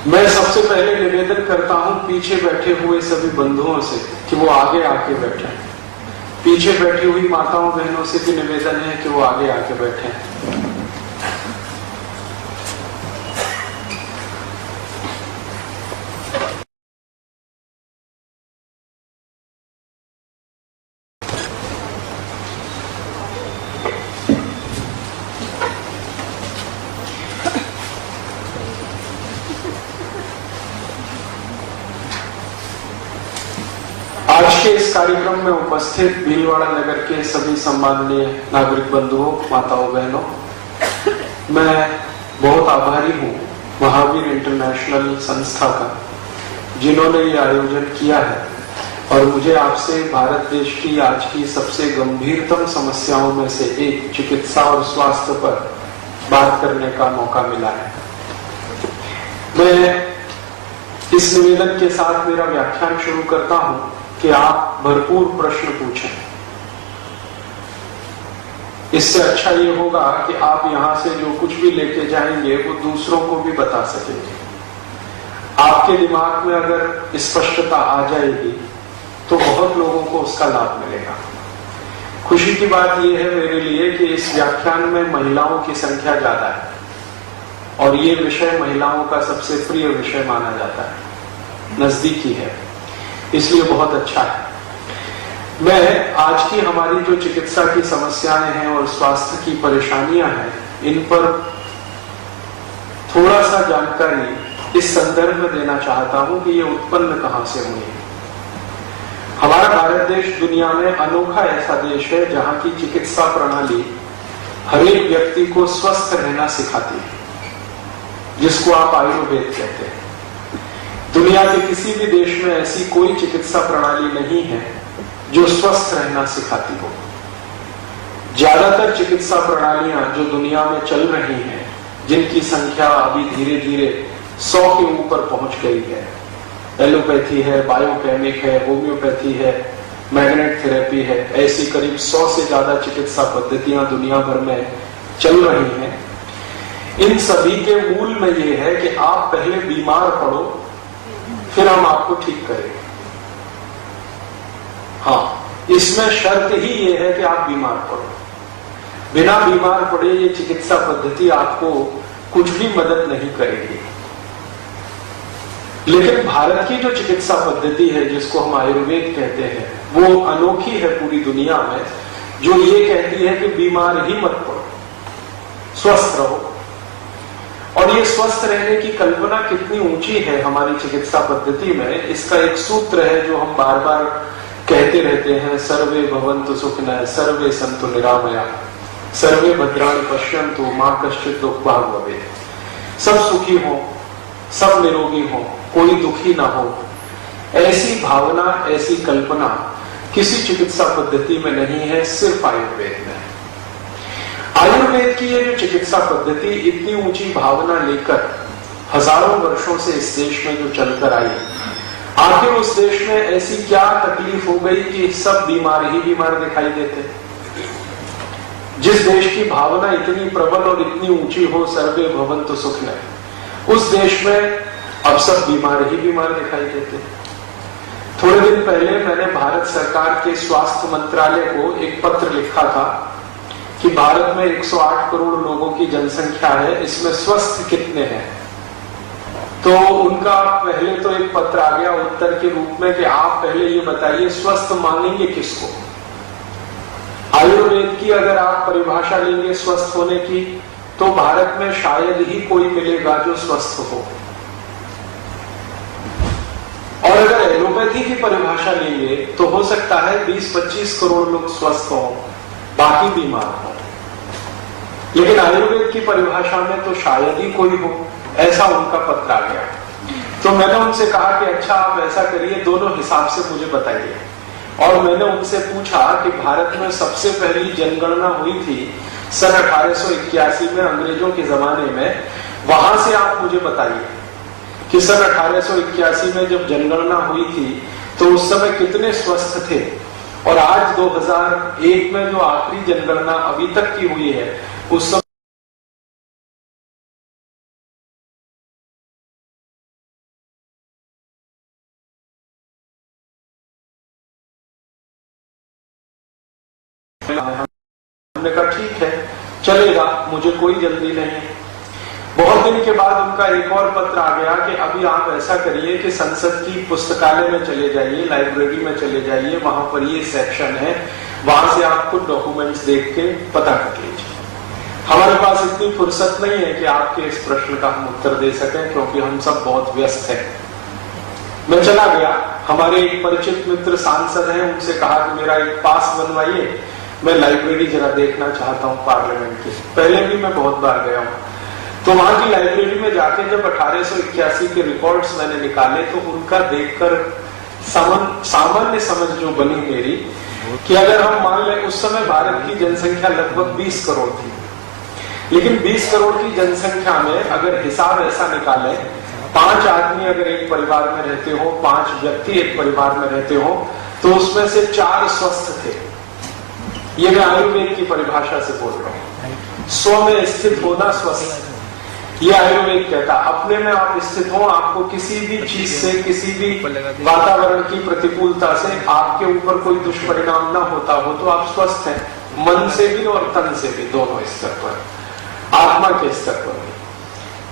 मैं सबसे पहले निवेदन करता हूं पीछे बैठे हुए सभी बंधुओं से कि वो आगे आके बैठे। पीछे बैठी हुई माताओं बहनों से भी निवेदन है कि वो आगे आके बैठे। आज के इस कार्यक्रम में उपस्थित भीलवाड़ा नगर के सभी सम्माननीय नागरिक बंधुओं, माताओं, बहनों, मैं बहुत आभारी हूं महावीर इंटरनेशनल संस्था का, जिन्होंने ये आयोजन किया है और मुझे आपसे भारत देश की आज की सबसे गंभीरतम समस्याओं में से एक चिकित्सा और स्वास्थ्य पर बात करने का मौका मिला है। मैं इस निवेदन के साथ मेरा व्याख्यान शुरू करता हूं कि आप भरपूर प्रश्न पूछें। इससे अच्छा ये होगा कि आप यहां से जो कुछ भी लेके जाएंगे वो दूसरों को भी बता सकेंगे। आपके दिमाग में अगर स्पष्टता आ जाएगी तो बहुत लोगों को उसका लाभ मिलेगा। खुशी की बात यह है मेरे लिए कि इस व्याख्यान में महिलाओं की संख्या ज्यादा है और ये विषय महिलाओं का सबसे प्रिय विषय माना जाता है, नजदीकी है, इसलिए बहुत अच्छा है। मैं आज की हमारी जो चिकित्सा की समस्याएं हैं और स्वास्थ्य की परेशानियां हैं, इन पर थोड़ा सा जानकारी इस संदर्भ में देना चाहता हूं कि ये उत्पन्न कहां से हुई है। हमारा भारत देश दुनिया में अनोखा ऐसा देश है जहां की चिकित्सा प्रणाली हर एक व्यक्ति को स्वस्थ रहना सिखाती है, जिसको आप आयुर्वेद कहते हैं। दुनिया के किसी भी देश में ऐसी कोई चिकित्सा प्रणाली नहीं है जो स्वस्थ रहना सिखाती हो। ज्यादातर चिकित्सा प्रणालियां जो दुनिया में चल रही हैं, जिनकी संख्या अभी धीरे धीरे 100 के ऊपर पहुंच गई है, एलोपैथी है, बायोकेमिक है, होम्योपैथी है, मैग्नेट थेरेपी है, ऐसी करीब 100 से ज्यादा चिकित्सा पद्धतियां दुनिया भर में चल रही हैं। इन सभी के मूल में यह है कि आप पहले बीमार पड़ो, फिर हम आपको ठीक करेंगे। हाँ, इसमें शर्त ही ये है कि आप बीमार पड़ो। बिना बीमार पड़े ये चिकित्सा पद्धति आपको कुछ भी मदद नहीं करेगी। लेकिन भारत की जो चिकित्सा पद्धति है, जिसको हम आयुर्वेद कहते हैं, वो अनोखी है पूरी दुनिया में, जो ये कहती है कि बीमार ही मत पड़ो, स्वस्थ रहो। और ये स्वस्थ रहने की कल्पना कितनी ऊंची है हमारी चिकित्सा पद्धति में, इसका एक सूत्र है जो हम बार बार कहते रहते हैं, सर्वे भवन्तु सुखिनः सर्वे सन्तु निरामया सर्वे भद्राणि पश्यन्तु मा कश्चित् दुःखभाग् भवेत्। सब सुखी हो, सब निरोगी हो, कोई दुखी ना हो, ऐसी भावना, ऐसी कल्पना किसी चिकित्सा पद्धति में नहीं है, सिर्फ आयुर्वेद में। आयुर्वेद की ये जो चिकित्सा पद्धति इतनी ऊंची भावना लेकर हजारों वर्षों से इस देश में जो चलकर आई, आखिर उस देश में ऐसी क्या तकलीफ हो गई कि सब बीमार ही बीमार दिखाई देते? जिस देश की भावना इतनी प्रबल और इतनी ऊंची हो, सर्वे भवन्तु सुखिनः, उस देश में अब सब बीमार ही बीमार दिखाई देते। थोड़े दिन पहले मैंने भारत सरकार के स्वास्थ्य मंत्रालय को एक पत्र लिखा था कि भारत में 108 करोड़ लोगों की जनसंख्या है, इसमें स्वस्थ कितने हैं। तो उनका पहले तो एक पत्र आ गया उत्तर के रूप में कि आप पहले ये बताइए स्वस्थ मानेंगे किसको। आयुर्वेद की अगर आप परिभाषा लेंगे स्वस्थ होने की, तो भारत में शायद ही कोई मिलेगा जो स्वस्थ हो। और अगर एलोपैथी की परिभाषा लेंगे तो हो सकता है 20-25 करोड़ लोग स्वस्थ हों, बाकी बीमार हों। लेकिन आयुर्वेद की परिभाषा में तो शायद ही कोई हो, ऐसा उनका पत्र आ गया। तो मैंने उनसे कहा कि अच्छा आप ऐसा करिए, दोनों हिसाब से मुझे बताइए। और मैंने उनसे पूछा कि भारत में सबसे पहली जनगणना हुई थी सन 1881 में, अंग्रेजों के जमाने में, वहां से आप मुझे बताइए कि सन 1881 में जब जनगणना हुई थी तो उस समय कितने स्वस्थ थे, और आज 2001 में जो आखिरी जनगणना अभी तक की हुई है उस समय है। हमने कहा ठीक है चलेगा, मुझे कोई जल्दी नहीं है। बहुत दिन के बाद उनका एक और पत्र आ गया कि अभी आप ऐसा करिए कि संसद की पुस्तकालय में चले जाइए, लाइब्रेरी में चले जाइए, वहां पर ये सेक्शन है, वहां से आप खुद डॉक्यूमेंट्स देख के पता कर लीजिए। हमारे पास इतनी फुर्सत नहीं है कि आपके इस प्रश्न का हम उत्तर दे सकें, क्योंकि हम सब बहुत व्यस्त हैं। मैं चला गया, हमारे एक परिचित मित्र सांसद हैं, उनसे कहा कि मेरा एक पास बनवाइए, मैं लाइब्रेरी जरा देखना चाहता हूँ पार्लियामेंट की। पहले भी मैं बहुत बार गया हूँ। तो वहां की लाइब्रेरी में जाके जब 1881 के रिकॉर्ड्स मैंने निकाले तो उनका देखकर सामान्य समझ जो बनी मेरी कि अगर हम मान लें उस समय भारत की जनसंख्या लगभग 20 करोड़ थी, लेकिन 20 करोड़ की जनसंख्या में अगर हिसाब ऐसा निकालें, 5 आदमी अगर एक परिवार में रहते हो, 5 व्यक्ति एक परिवार में रहते हो, तो उसमें से 4 स्वस्थ थे। ये मैं आयुर्वेद की परिभाषा से बोल रहा हूं। स्व में स्थित होना स्वस्थ, ये आयुर्वेद कहता। अपने में आप स्थित हो, आपको किसी भी चीज से, किसी भी वातावरण की प्रतिकूलता से आपके ऊपर कोई दुष्परिणाम ना होता हो तो आप स्वस्थ हैं, मन से भी और तन से भी, दोनों स्तर पर, आत्मा के स्तर पर भी।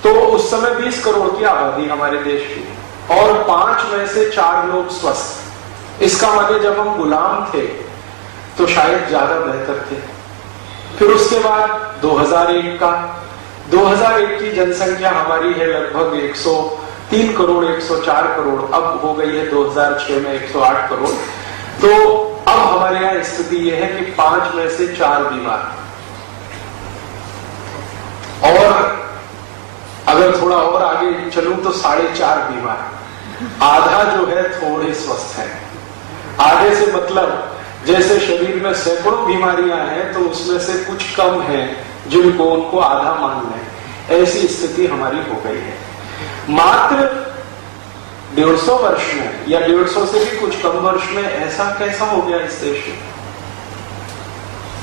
तो उस समय 20 करोड़ की आबादी हमारे देश की, और 5 में से 4 लोग स्वस्थ। इसका मतलब जब हम गुलाम थे तो शायद ज्यादा बेहतर थे। फिर उसके बाद 2001 की जनसंख्या हमारी है लगभग 103 करोड़, 104 करोड़, अब हो गई है 2006 में 108 करोड़। तो अब हमारे यहाँ स्थिति यह है कि 5 में से 4 बीमार, और अगर थोड़ा और आगे चलूं तो 4.5 बीमार, आधा जो है थोड़े स्वस्थ है। आधे से मतलब जैसे शरीर में सैकड़ों बीमारियां हैं तो उसमें से कुछ कम है जिनको उनको आधा मान लें, ऐसी स्थिति हमारी हो गई है। मात्र 150 वर्ष में या 150 से भी कुछ कम वर्ष में ऐसा कैसा हो गया इस देश में?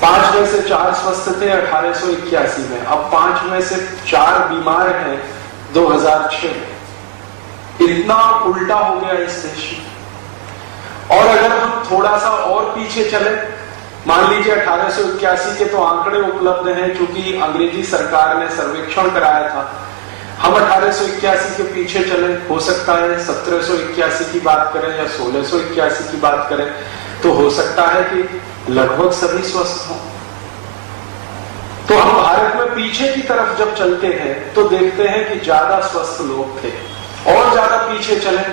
5 में से 4 स्वस्थ थे 1881 में, अब 5 में से 4 बीमार हैं 2006 में। इतना उल्टा हो गया इस देश में। और अगर हम थोड़ा सा और पीछे चले, मान लीजिए 1881 के तो आंकड़े उपलब्ध हैं, क्योंकि अंग्रेजी सरकार ने सर्वेक्षण कराया था। हम 1881 के पीछे चले, हो सकता है 1781 की बात करें या 1681 की बात करें, तो हो सकता है कि लगभग सभी स्वस्थ हों। तो हम भारत में पीछे की तरफ जब चलते हैं तो देखते हैं कि ज्यादा स्वस्थ लोग थे। और ज्यादा पीछे चले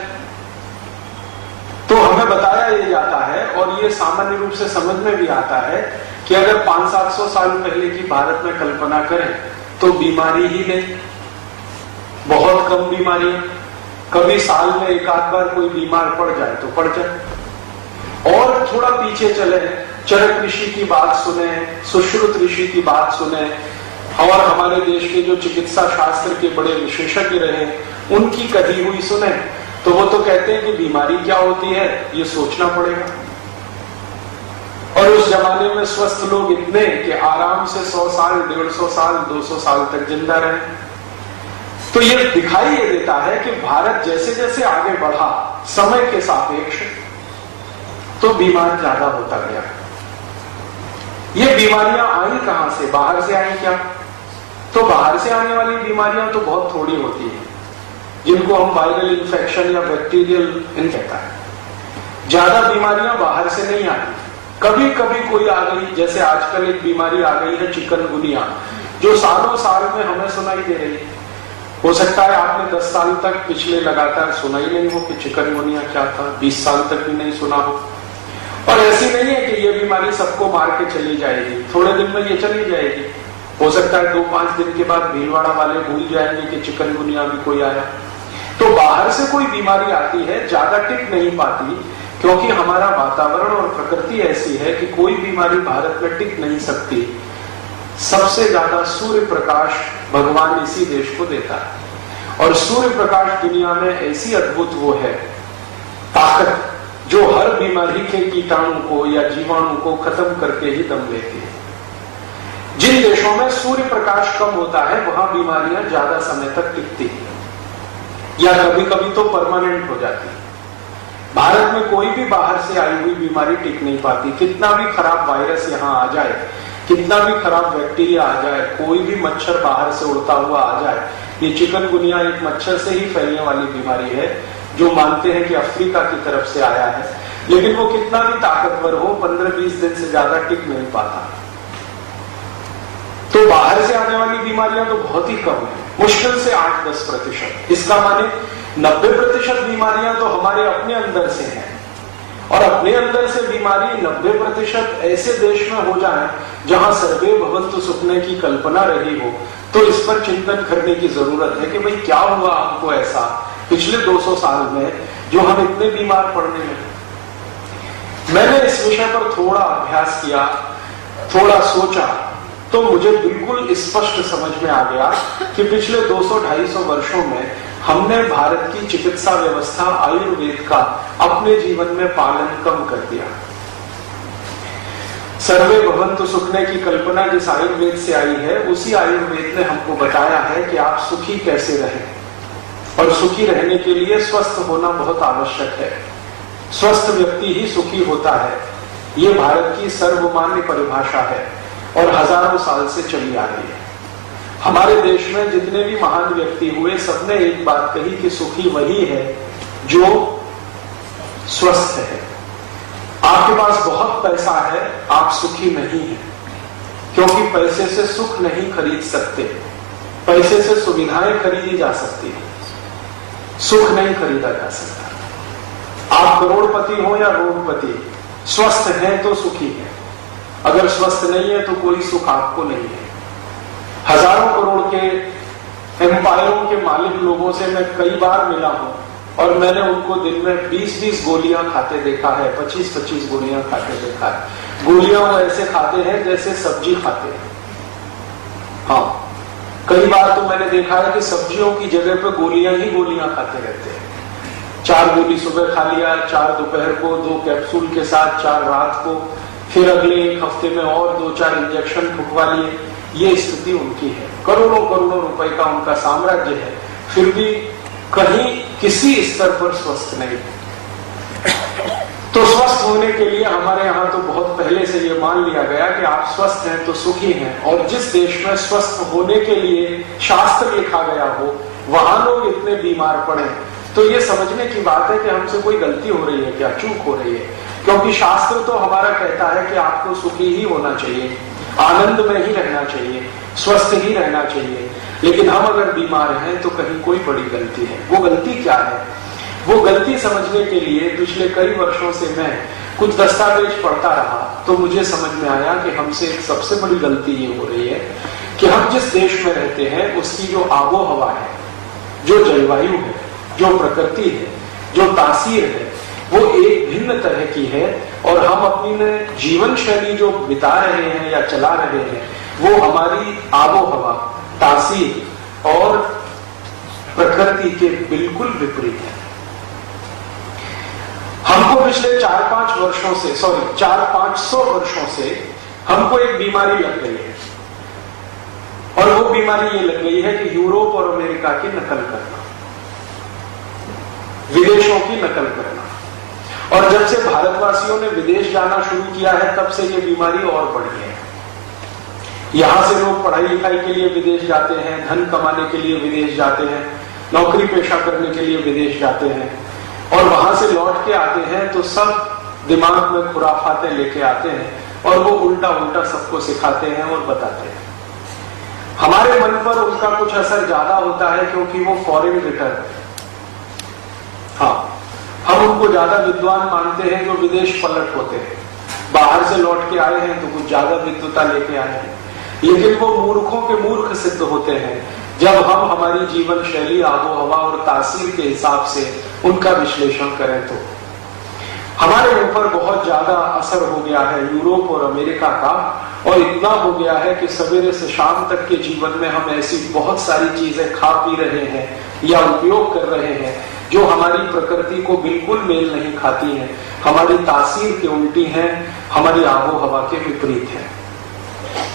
तो हमें बताया ये जाता है, और ये सामान्य रूप से समझ में भी आता है, कि अगर 500-700 साल पहले की भारत में कल्पना करें तो बीमारी ही नहीं, बहुत कम बीमारियां, कभी साल में एक आध बार कोई बीमार पड़ जाए तो पड़ जाए। और थोड़ा पीछे चले, चरक ऋषि की बात सुने, सुश्रुत ऋषि की बात सुने, और हमारे देश के जो चिकित्सा शास्त्र के बड़े विशेषज्ञ रहे उनकी कही हुई सुने, तो वो तो कहते हैं कि बीमारी क्या होती है ये सोचना पड़ेगा। और उस जमाने में स्वस्थ लोग इतने कि आराम से 100 साल, 150 साल, 200 साल तक जिंदा रहे। तो ये दिखाई ये देता है कि भारत जैसे जैसे आगे बढ़ा समय के सापेक्ष, तो बीमार ज्यादा होता गया। ये बीमारियां आई कहां से? बाहर से आई क्या? तो बाहर से आने वाली बीमारियां तो बहुत थोड़ी होती है, जिनको हम वायरल इन्फेक्शन या बैक्टीरियल कहता है। ज्यादा बीमारियां बाहर से नहीं आती, कभी कभी कोई आ गई, जैसे आजकल एक बीमारी आ गई है चिकनगुनिया, जो सालों साल में हमें सुनाई दे रही है। हो सकता है आपने 10 साल तक पिछले लगातार सुना ही नहीं हो कि चिकनगुनिया क्या था, 20 साल तक भी नहीं सुना हो। और ऐसी नहीं है कि ये बीमारी सबको मार के चली जाएगी, थोड़े दिन में ये चली जाएगी। हो सकता है 2-5 दिन के बाद भीलवाड़ा वाले भूल जाएंगे कि चिकनगुनिया भी कोई आया। तो बाहर से कोई बीमारी आती है, ज्यादा टिक नहीं पाती, क्योंकि हमारा वातावरण और प्रकृति ऐसी है कि कोई बीमारी भारत में टिक नहीं सकती। सबसे ज्यादा सूर्य प्रकाश भगवान इसी देश को देता है, और सूर्य प्रकाश दुनिया में ऐसी अद्भुत वो है ताकत, जो हर बीमारी के कीटाणु को या जीवाणु को खत्म करके ही दम लेती है। जिन देशों में सूर्य प्रकाश कम होता है वहां बीमारियां ज्यादा समय तक टिकती हैं, या कभी कभी तो परमानेंट हो जाती है। भारत में कोई भी बाहर से आई हुई बीमारी टिक नहीं पाती। कितना भी खराब वायरस यहाँ आ जाए, कितना भी खराब बैक्टीरिया आ जाए, कोई भी मच्छर बाहर से उड़ता हुआ आ जाए, ये चिकनगुनिया एक मच्छर से ही फैलने वाली बीमारी है जो मानते हैं कि अफ्रीका की तरफ से आया है, लेकिन वो कितना भी ताकतवर हो 15-20 दिन से ज्यादा टिक नहीं पाता। तो बाहर से आने वाली बीमारियां तो बहुत ही कम है, मुश्किल से 8-10%। इसका माने 90% बीमारियां तो हमारे अपने अंदर से हैं, और अपने अंदर से बीमारी 90% ऐसे देश में हो जाए जहां सर्वे भवन्तु सुखने की कल्पना रही हो, तो इस पर चिंतन करने की जरूरत है कि भाई क्या हुआ हमको ऐसा पिछले 200 साल में जो हम इतने बीमार पड़ने लगे। मैंने इस विषय पर थोड़ा अभ्यास किया, थोड़ा सोचा, तो मुझे बिल्कुल स्पष्ट समझ में आ गया कि पिछले 200-250 वर्षों में हमने भारत की चिकित्सा व्यवस्था आयुर्वेद का अपने जीवन में पालन कम कर दिया। सर्वे भवन्तु सुखने की कल्पना जिस आयुर्वेद से आई है, उसी आयुर्वेद ने हमको बताया है कि आप सुखी कैसे रहें, और सुखी रहने के लिए स्वस्थ होना बहुत आवश्यक है। स्वस्थ व्यक्ति ही सुखी होता है, ये भारत की सर्वमान्य परिभाषा है और हजारों साल से चली आ रही है। हमारे देश में जितने भी महान व्यक्ति हुए, सबने एक बात कही कि सुखी वही है जो स्वस्थ है। आपके पास बहुत पैसा है, आप सुखी नहीं हैं, क्योंकि पैसे से सुख नहीं खरीद सकते। पैसे से सुविधाएं खरीदी जा सकती है, सुख नहीं खरीदा जा सकता। आप करोड़पति हो या रोडपति, स्वस्थ हैं तो सुखी हैं। अगर स्वस्थ नहीं है तो कोई सुख आपको नहीं है। हजारों करोड़ के एम्पायरों के मालिक लोगों से मैं कई बार मिला हूं, और मैंने उनको दिन में 20-20 गोलियां खाते देखा है, 25-25 गोलियां खाते देखा है। गोलियां वो ऐसे खाते हैं जैसे सब्जी खाते हैं। हाँ, कई बार तो मैंने देखा है कि सब्जियों की जगह पे गोलियां ही गोलियां खाते रहते हैं। 4 गोली सुबह खा लिया, 4 दोपहर को, 2 कैप्सूल के साथ 4 रात को, फिर अगले 1 हफ्ते में और 2-4 इंजेक्शन ठुकवा लिए। ये स्थिति उनकी है। करोड़ों करोड़ों रुपए का उनका साम्राज्य है, फिर भी कहीं किसी स्तर पर स्वस्थ नहीं। तो स्वस्थ होने के लिए हमारे यहाँ तो बहुत पहले से ये मान लिया गया कि आप स्वस्थ हैं तो सुखी हैं, और जिस देश में स्वस्थ होने के लिए शास्त्र लिखा गया हो, वहां लोग इतने बीमार पड़े, तो ये समझने की बात है कि हमसे कोई गलती हो रही है क्या, चूक हो रही है। क्योंकि शास्त्र तो हमारा कहता है कि आपको सुखी ही होना चाहिए, आनंद में ही रहना चाहिए, स्वस्थ ही रहना चाहिए। लेकिन हम अगर बीमार हैं तो कहीं कोई बड़ी गलती है। वो गलती क्या है? वो गलती समझने के लिए पिछले कई वर्षों से मैं कुछ दस्तावेज पढ़ता रहा, तो मुझे समझ में आया कि हमसे एक सबसे बड़ी गलती ये हो रही है कि हम जिस देश में रहते हैं उसकी जो आबो हवा है, जो जलवायु है, जो प्रकृति है, जो तासीर है, वो एक भिन्न तरह की है, और हम अपनी जीवन शैली जो बिता रहे हैं या चला रहे हैं, वो हमारी आबो हवा, तासीर और प्रकृति के बिल्कुल विपरीत है। हमको पिछले 400-500 वर्षों से हमको एक बीमारी लग गई है, और वो बीमारी ये लग गई है कि यूरोप और अमेरिका की नकल करना, विदेशों की नकल करना। और जब से भारतवासियों ने विदेश जाना शुरू किया है, तब से ये बीमारी और बढ़ी है। यहां से लोग पढ़ाई लिखाई के लिए विदेश जाते हैं, धन कमाने के लिए विदेश जाते हैं, नौकरी पेशा करने के लिए विदेश जाते हैं, और वहां से लौट के आते हैं तो सब दिमाग में खुराफाते लेके आते हैं, और वो उल्टा उल्टा सबको सिखाते हैं और बताते हैं। हमारे मन पर उनका कुछ असर ज्यादा होता है, क्योंकि वो फॉरेन रिटर्न। हाँ, हम उनको ज्यादा विद्वान मानते हैं जो विदेश पलट होते हैं, बाहर से लौट के आए हैं तो कुछ ज्यादा विद्वता लेके आए हैं, लेकिन वो मूर्खों के मूर्ख सिद्ध होते हैं जब हम हमारी जीवन शैली, आबो हवा और तासीर के हिसाब से उनका विश्लेषण करें। तो हमारे ऊपर बहुत ज्यादा असर हो गया है यूरोप और अमेरिका का, और इतना हो गया है कि सवेरे से शाम तक के जीवन में हम ऐसी बहुत सारी चीजें खा पी रहे हैं या उपयोग कर रहे हैं जो हमारी प्रकृति को बिल्कुल मेल नहीं खाती हैं, हमारी तासीर के उल्टी हैं, हमारी आबो हवा के विपरीत है।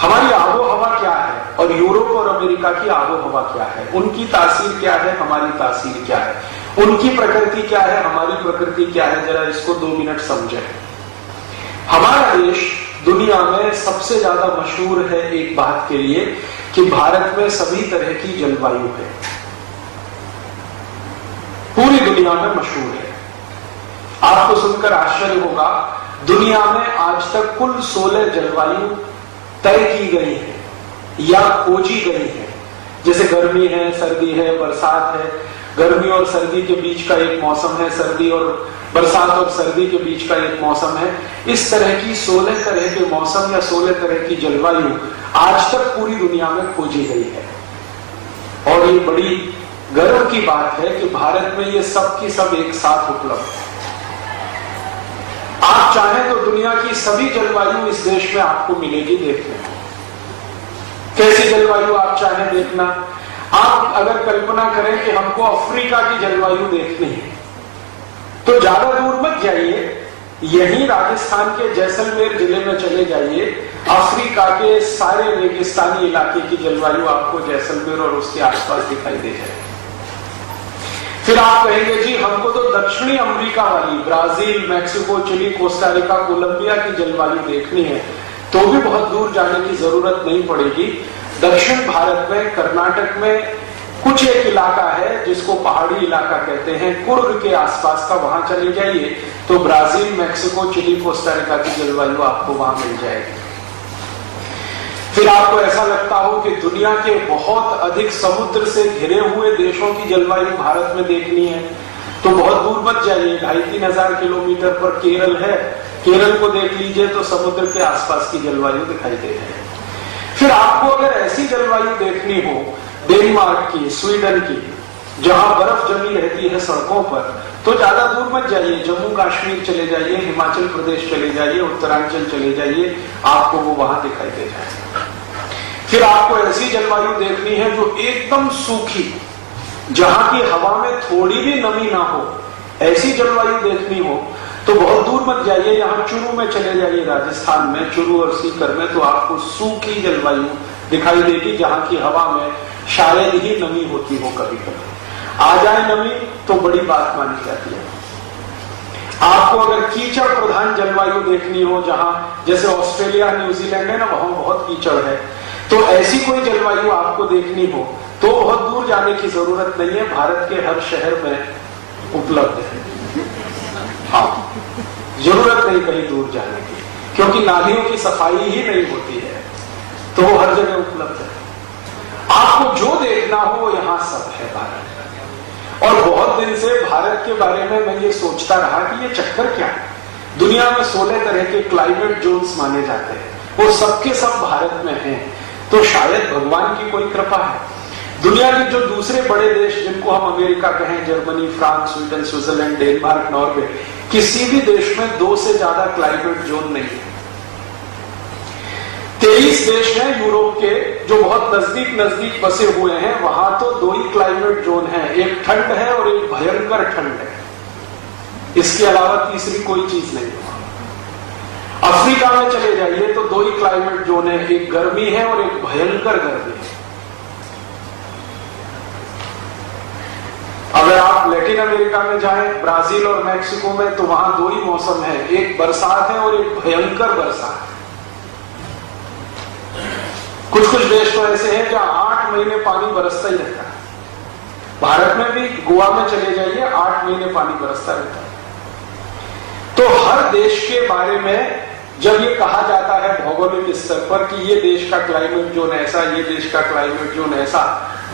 हमारी आबो हवा क्या है और यूरोप और अमेरिका की आबो हवा क्या है, उनकी तासीर क्या है, हमारी तासीर क्या है, उनकी प्रकृति क्या है, हमारी प्रकृति क्या है, जरा इसको 2 मिनट समझें। हमारा देश दुनिया में सबसे ज्यादा मशहूर है एक बात के लिए कि भारत में सभी तरह की जलवायु है, पूरी दुनिया में मशहूर है। आपको सुनकर आश्चर्य होगा, दुनिया में आज तक कुल 16 जलवायु तय की गई है या खोजी गई है। जैसे गर्मी है, सर्दी है, बरसात है, गर्मी और सर्दी के बीच का एक मौसम है, सर्दी और बरसात और सर्दी के बीच का एक मौसम है। इस तरह की 16 तरह के मौसम या 16 तरह की जलवायु आज तक पूरी दुनिया में खोजी गई है। और ये बड़ी गर्व की बात है कि भारत में ये सब की सब एक साथ उपलब्ध है। आप चाहें तो दुनिया की सभी जलवायु इस देश में आपको मिलेगी देखने को। कैसी जलवायु आप चाहें देखना, आप अगर कल्पना करें कि हमको अफ्रीका की जलवायु देखनी है तो ज्यादा दूर मत जाइए, यहीं राजस्थान के जैसलमेर जिले में चले जाइए, अफ्रीका के सारे रेगिस्तानी इलाके की जलवायु आपको जैसलमेर और उसके आसपास दिखाई दे जाएगी। फिर आप कहेंगे जी हमको तो दक्षिणी अमेरिका वाली Brazil, Mexico, Chile, Costa Rica, Colombia की जलवायु देखनी है, तो भी बहुत दूर जाने की जरूरत नहीं पड़ेगी। दक्षिण भारत में कर्नाटक में कुछ एक इलाका है जिसको पहाड़ी इलाका कहते हैं, कुर्ग के आसपास का, वहां चले जाइए तो ब्राजील, मैक्सिको, चिली, कोस्टारिका की जलवायु आपको वहां मिल जाएगी। फिर आपको ऐसा लगता हो कि दुनिया के बहुत अधिक समुद्र से घिरे हुए देशों की जलवायु भारत में देखनी है तो बहुत दूर मत जाइए, 2500-3000 हजार किलोमीटर पर केरल है, केरल को देख लीजिए तो समुद्र के आसपास की जलवायु दिखाई दे रही है। फिर आपको अगर ऐसी जलवायु देखनी हो डेनमार्क की, स्वीडन की, जहां बर्फ जमी रहती है सड़कों पर, तो ज्यादा दूर मत जाइए, जम्मू कश्मीर चले जाइए, हिमाचल प्रदेश चले जाइए, उत्तरांचल चले जाइए, आपको वो वहां दिखाई दे जाएगा। फिर आपको ऐसी जलवायु देखनी है जो एकदम सूखी, जहां की हवा में थोड़ी भी नमी ना हो, ऐसी जलवायु देखनी हो तो बहुत दूर मत जाइए, यहाँ चुरू में चले जाइए, राजस्थान में चुरू और सीकर में, तो आपको सूखी जलवायु दिखाई देगी जहां की हवा में शायद ही नमी होती हो, कभी कभी आ जाए नमी तो बड़ी बात मानी जाती है। आपको अगर कीचड़ प्रधान जलवायु देखनी हो, जहां जैसे ऑस्ट्रेलिया, न्यूजीलैंड है ना, वहां बहुत कीचड़ है, तो ऐसी कोई जलवायु आपको देखनी हो तो बहुत दूर जाने की जरूरत नहीं है, भारत के हर शहर में उपलब्ध है। हाँ, जरूरत नहीं कहीं दूर जाने की, क्योंकि नालियों की सफाई ही नहीं होती है, तो वो हर जगह उपलब्ध है। आपको जो देखना हो वो यहां सब है भारत। और बहुत दिन से भारत के बारे में मैं ये सोचता रहा कि ये चक्कर क्या है, दुनिया में 16 तरह के क्लाइमेट जोन्स माने जाते हैं, वो सबके सब भारत में हैं, तो शायद भगवान की कोई कृपा है। दुनिया के जो दूसरे बड़े देश जिनको हम अमेरिका कहें, Germany, France, Sweden, Switzerland, Denmark, Norway, किसी भी देश में 2 से ज्यादा क्लाइमेट जोन नहीं है। 23 देश हैं यूरोप के जो बहुत नजदीक नजदीक बसे हुए हैं, वहां तो 2 ही क्लाइमेट जोन है, एक ठंड है और एक भयंकर ठंड है, इसके अलावा तीसरी कोई चीज नहीं है। अफ्रीका में चले जाइए तो 2 ही क्लाइमेट जोन है, एक गर्मी है और एक भयंकर गर्मी है। अगर आप लैटिन अमेरिका में जाएं, ब्राजील और मैक्सिको में, तो वहां 2 ही मौसम है, एक बरसात है और एक भयंकर बरसात है। कुछ कुछ देश तो ऐसे हैं जहां 8 महीने पानी बरसता ही रहता है। भारत में भी गोवा में चले जाइए, 8 महीने पानी बरसता रहता है। तो हर देश के बारे में जब ये कहा जाता है भौगोलिक स्तर पर कि ये देश का क्लाइमेट जोन ऐसा, ये देश का क्लाइमेट जोन ऐसा,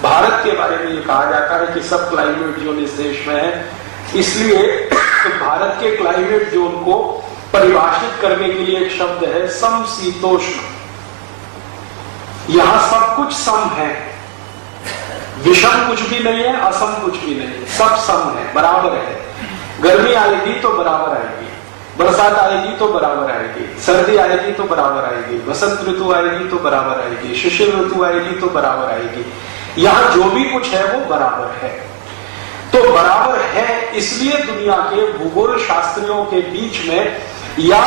भारत के बारे में ये कहा जाता है कि सब क्लाइमेट जोन इस देश में है। इसलिए भारत के क्लाइमेट जोन को परिभाषित करने के लिए एक शब्द है समशीतोष्ण। यहां सब कुछ सम है, विषम कुछ भी नहीं है, असम कुछ भी नहीं है, सब सम है, बराबर है। गर्मी आएगी तो बराबर आएगी, बरसात आएगी तो बराबर आएगी, सर्दी आएगी तो बराबर आएगी, बसंत ऋतु आएगी तो बराबर आएगी, शिशिर ऋतु आएगी तो बराबर आएगी। यहां जो भी कुछ है वो बराबर है। तो बराबर है इसलिए दुनिया के भूगोल शास्त्रियों के बीच में या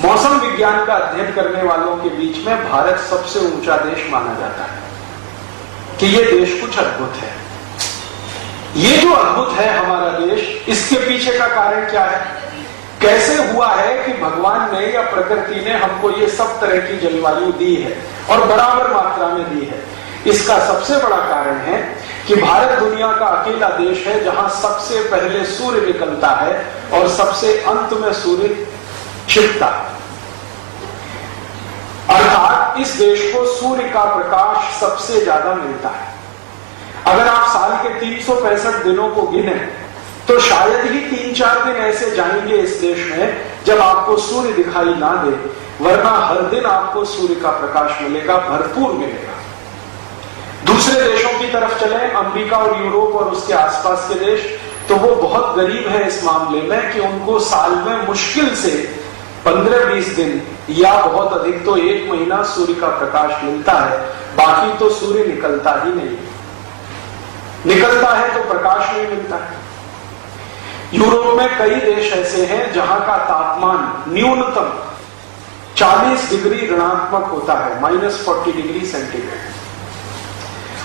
मौसम विज्ञान का अध्ययन करने वालों के बीच में भारत सबसे ऊंचा देश माना जाता है कि ये देश कुछ अद्भुत है। ये जो अद्भुत है हमारा देश, इसके पीछे का कारण क्या है? कैसे हुआ है कि भगवान ने या प्रकृति ने हमको ये सब तरह की जलवायु दी है और बराबर मात्रा में दी है? इसका सबसे बड़ा कारण है कि भारत दुनिया का अकेला देश है जहां सबसे पहले सूर्य निकलता है और सबसे अंत में सूर्य छिपता है। अर्थात इस देश को सूर्य का प्रकाश सबसे ज्यादा मिलता है। अगर आप साल के 365 दिनों को गिने तो शायद ही 3-4 दिन ऐसे जाएंगे इस देश में जब आपको सूर्य दिखाई ना दे, वरना हर दिन आपको सूर्य का प्रकाश मिलेगा, भरपूर मिलेगा। दूसरे देशों की तरफ चले, अमेरिका और यूरोप और उसके आसपास के देश, तो वो बहुत गरीब है इस मामले में कि उनको साल में मुश्किल से 15-20 दिन या बहुत अधिक तो 1 महीना सूर्य का प्रकाश मिलता है, बाकी तो सूर्य निकलता ही नहीं। निकलता है तो प्रकाश नहीं मिलता है। यूरोप में कई देश ऐसे हैं जहां का तापमान न्यूनतम 40 डिग्री ऋणात्मक होता है, -40 डिग्री सेंटीग्रेड।